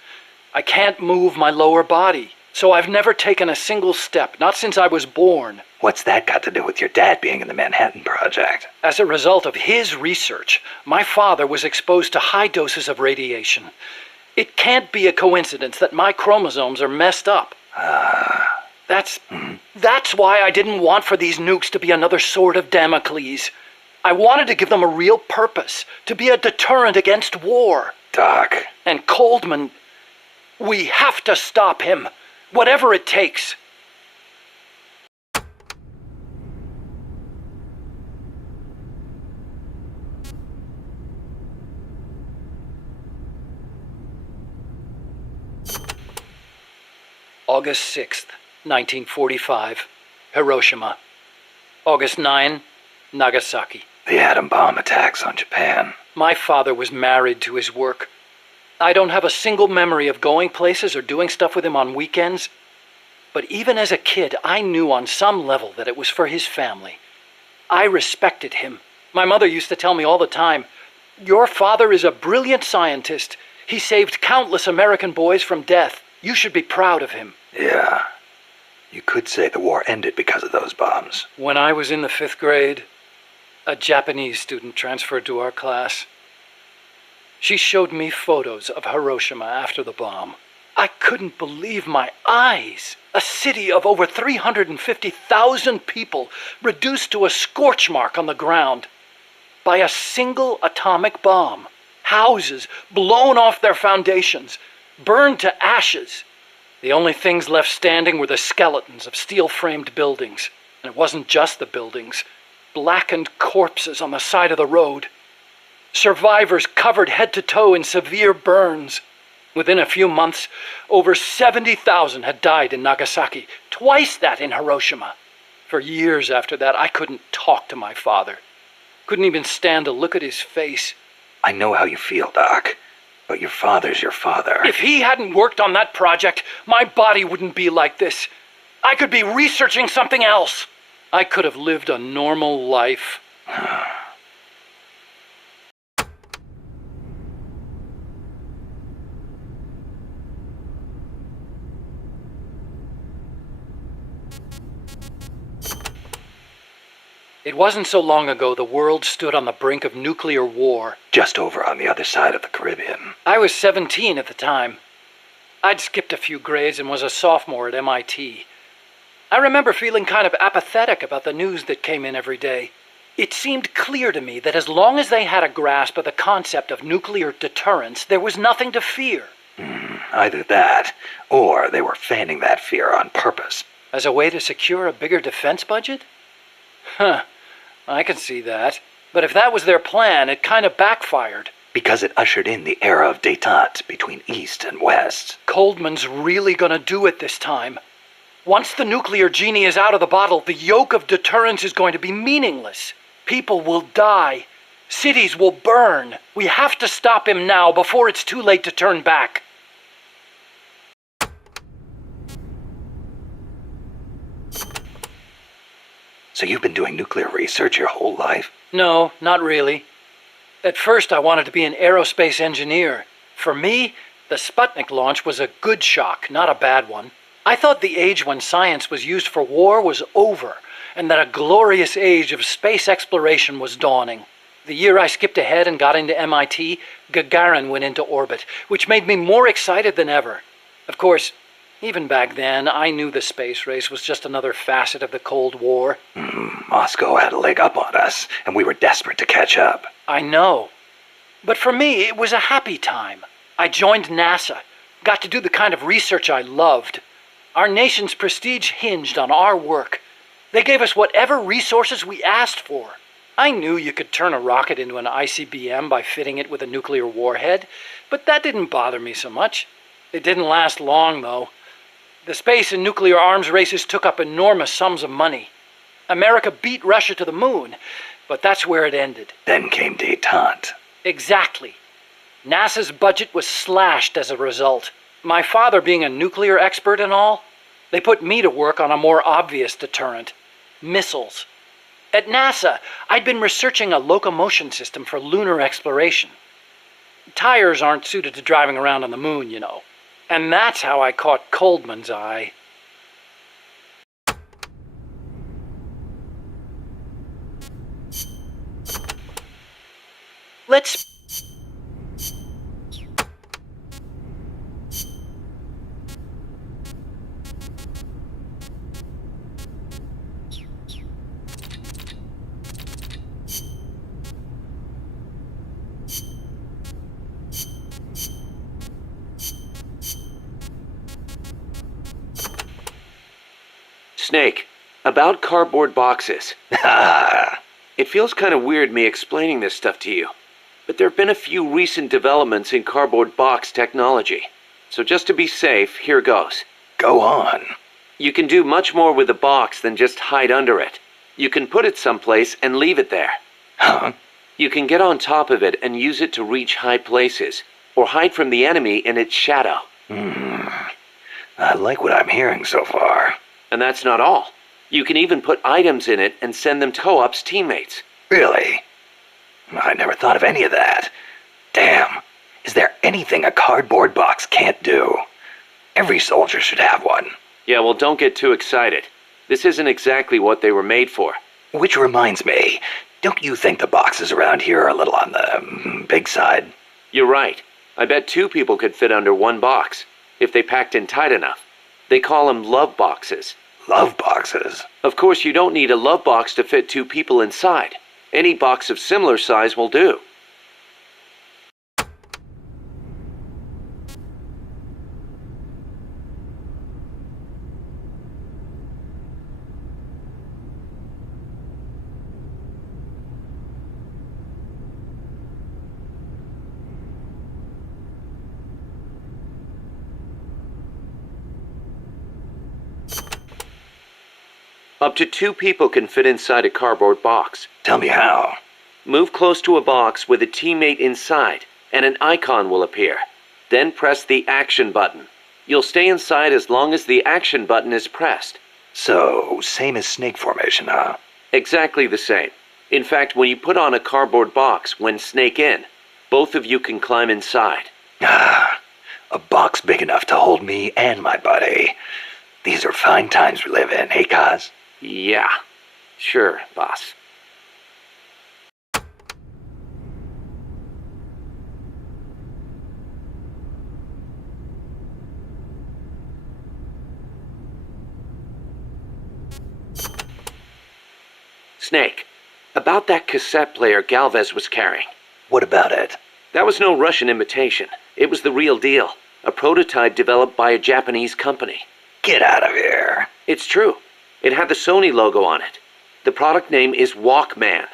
I can't move my lower body, so I've never taken a single step, not since I was born. What's that got to do with your dad being in the Manhattan Project? As a result of his research, my father was exposed to high doses of radiation. It can't be a coincidence that my chromosomes are messed up. That's why I didn't want for these nukes to be another sword of Damocles. I wanted to give them a real purpose, to be a deterrent against war. Doc. And Coldman, we have to stop him, whatever it takes. August 6th, 1945, Hiroshima. August 9, Nagasaki. The atom bomb attacks on Japan. My father was married to his work. I don't have a single memory of going places or doing stuff with him on weekends. But even as a kid, I knew on some level that it was for his family. I respected him. My mother used to tell me all the time, "Your father is a brilliant scientist. He saved countless American boys from death. You should be proud of him." Yeah. You could say the war ended because of those bombs. When I was in the 5th grade, a Japanese student transferred to our class. She showed me photos of Hiroshima after the bomb. I couldn't believe my eyes. A city of over 350,000 people reduced to a scorch mark on the ground by a single atomic bomb. Houses blown off their foundations, burned to ashes. The only things left standing were the skeletons of steel-framed buildings. And it wasn't just the buildings. Blackened corpses on the side of the road. Survivors covered head to toe in severe burns. Within a few months, over 70,000 had died in Nagasaki, twice that in Hiroshima. For years after that, I couldn't talk to my father. Couldn't even stand to look at his face. I know how you feel, Doc. But your father's your father. If he hadn't worked on that project, my body wouldn't be like this. I could be researching something else. I could have lived a normal life. It wasn't so long ago the world stood on the brink of nuclear war. Just over on the other side of the Caribbean. I was 17 at the time. I'd skipped a few grades and was a sophomore at MIT. I remember feeling kind of apathetic about the news that came in every day. It seemed clear to me that as long as they had a grasp of the concept of nuclear deterrence, there was nothing to fear. Either that, or they were fanning that fear on purpose. As a way to secure a bigger defense budget? Huh. I can see that. But if that was their plan, it kind of backfired. Because it ushered in the era of détente between East and West. Coldman's really gonna do it this time. Once the nuclear genie is out of the bottle, the yoke of deterrence is going to be meaningless. People will die. Cities will burn. We have to stop him now before it's too late to turn back. So you've been doing nuclear research your whole life? No, not really. At first I wanted to be an aerospace engineer. For me, the Sputnik launch was a good shock, not a bad one. I thought the age when science was used for war was over, and that a glorious age of space exploration was dawning. The year I skipped ahead and got into MIT, Gagarin went into orbit, which made me more excited than ever. Of course, even back then, I knew the space race was just another facet of the Cold War. Moscow had a leg up on us, and we were desperate to catch up. I know. But for me, it was a happy time. I joined NASA, got to do the kind of research I loved. Our nation's prestige hinged on our work. They gave us whatever resources we asked for. I knew you could turn a rocket into an ICBM by fitting it with a nuclear warhead, but that didn't bother me so much. It didn't last long, though. The space and nuclear arms races took up enormous sums of money. America beat Russia to the moon, but that's where it ended. Then came détente. Exactly. NASA's budget was slashed as a result. My father being a nuclear expert and all, they put me to work on a more obvious deterrent. Missiles. At NASA, I'd been researching a locomotion system for lunar exploration. Tires aren't suited to driving around on the moon, you know. And that's how I caught Coldman's eye. Let's... Snake, about cardboard boxes. It feels kind of weird me explaining this stuff to you, but there have been a few recent developments in cardboard box technology. So just to be safe, here goes. Go on. You can do much more with a box than just hide under it. You can put it someplace and leave it there. Huh? You can get on top of it and use it to reach high places, or hide from the enemy in its shadow. I like what I'm hearing so far. And that's not all. You can even put items in it and send them to Co-op's teammates. Really? I never thought of any of that. Damn. Is there anything a cardboard box can't do? Every soldier should have one. Yeah, well, don't get too excited. This isn't exactly what they were made for. Which reminds me, don't you think the boxes around here are a little on the big side? You're right. I bet 2 people could fit under one box, if they packed in tight enough. They call them love boxes. Love boxes? Of course, you don't need a love box to fit 2 people inside. Any box of similar size will do. Up to 2 people can fit inside a cardboard box. Tell me how. Move close to a box with a teammate inside, and an icon will appear. Then press the action button. You'll stay inside as long as the action button is pressed. So, same as snake formation, huh? Exactly the same. In fact, when you put on a cardboard box when snake in, both of you can climb inside. Ah, a box big enough to hold me and my buddy. These are fine times we live in, hey, Kaz? Yeah, sure, boss. Snake, about that cassette player Galvez was carrying. What about it? That was no Russian imitation. It was the real deal. A prototype developed by a Japanese company. Get out of here. It's true. It had the Sony logo on it. The product name is Walkman.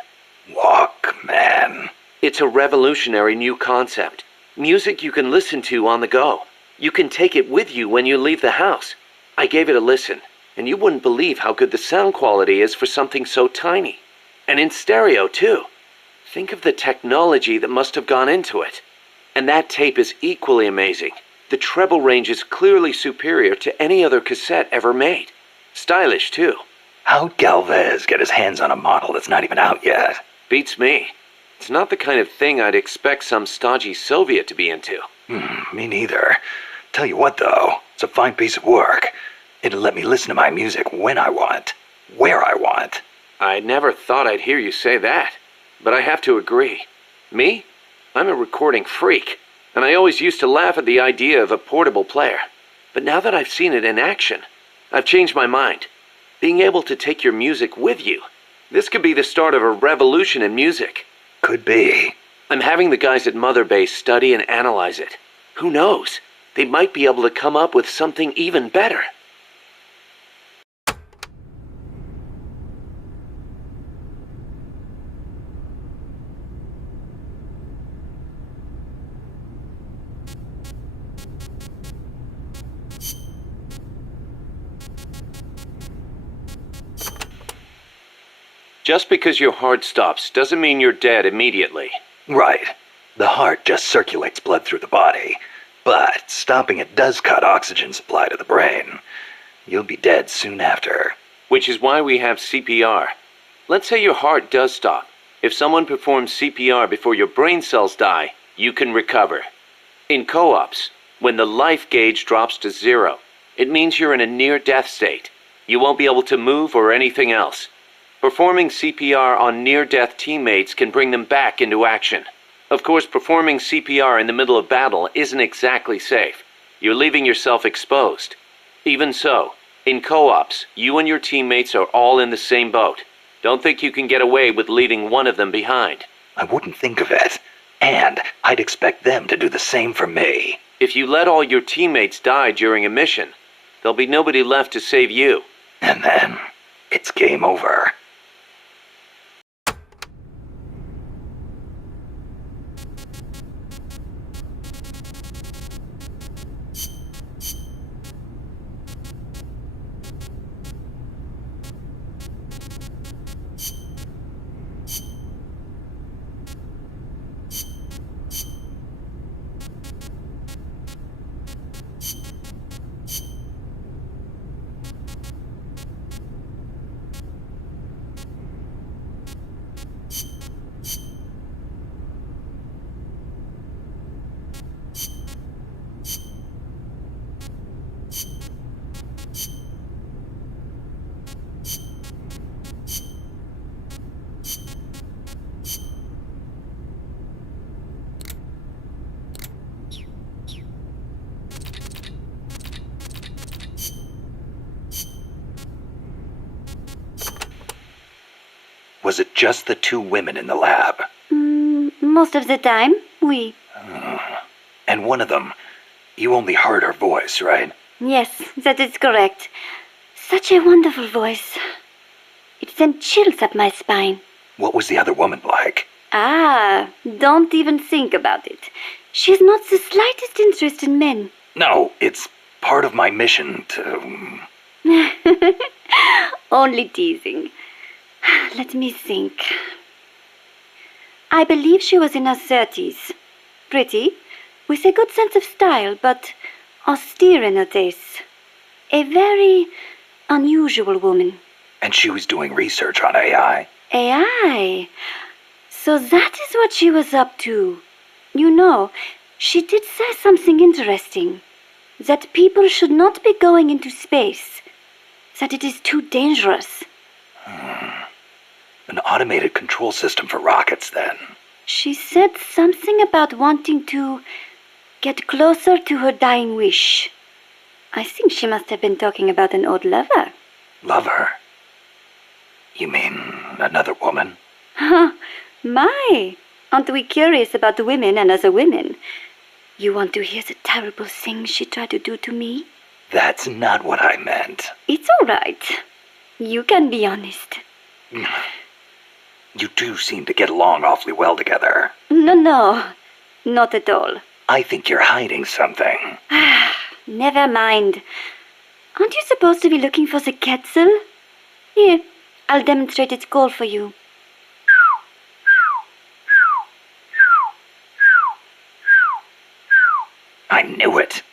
Walkman. It's a revolutionary new concept. Music you can listen to on the go. You can take it with you when you leave the house. I gave it a listen, and you wouldn't believe how good the sound quality is for something so tiny. And in stereo, too. Think of the technology that must have gone into it. And that tape is equally amazing. The treble range is clearly superior to any other cassette ever made. Stylish, too. How'd Galvez get his hands on a model that's not even out yet? Beats me. It's not the kind of thing I'd expect some stodgy Soviet to be into. Me neither. Tell you what, though, it's a fine piece of work. It'll let me listen to my music when I want, where I want. I never thought I'd hear you say that, but I have to agree. Me? I'm a recording freak, and I always used to laugh at the idea of a portable player. But now that I've seen it in action, I've changed my mind. Being able to take your music with you, this could be the start of a revolution in music. Could be. I'm having the guys at Mother Base study and analyze it. Who knows? They might be able to come up with something even better. Just because your heart stops doesn't mean you're dead immediately. Right. The heart just circulates blood through the body. But stopping it does cut oxygen supply to the brain. You'll be dead soon after. Which is why we have CPR. Let's say your heart does stop. If someone performs CPR before your brain cells die, you can recover. In co-ops, when the life gauge drops to 0, it means you're in a near-death state. You won't be able to move or anything else. Performing CPR on near-death teammates can bring them back into action. Of course, performing CPR in the middle of battle isn't exactly safe. You're leaving yourself exposed. Even so, in co-ops, you and your teammates are all in the same boat. Don't think you can get away with leaving one of them behind. I wouldn't think of it. And I'd expect them to do the same for me. If you let all your teammates die during a mission, there'll be nobody left to save you. And then, it's game over. just the two women in the lab? Most of the time, we. And one of them, you only heard her voice, right? Yes, that is correct. Such a wonderful voice. It sent chills up my spine. What was the other woman like? Ah, don't even think about it. She has not the slightest interest in men. No, it's part of my mission to... Only teasing. Let me think. I believe she was in her 30s. Pretty, with a good sense of style, but austere in her tastes. A very unusual woman. And she was doing research on AI. AI? So that is what she was up to. You know, she did say something interesting. That people should not be going into space. That it is too dangerous. An automated control system for rockets, then. She said something about wanting to get closer to her dying wish. I think she must have been talking about an old lover. Lover? You mean another woman? My, aren't we curious about women and other women? You want to hear the terrible things she tried to do to me? That's not what I meant. It's all right. You can be honest. You two seem to get along awfully well together. No, not at all. I think you're hiding something. Never mind. Aren't you supposed to be looking for the Quetzal? Here, I'll demonstrate its call for you. I knew it.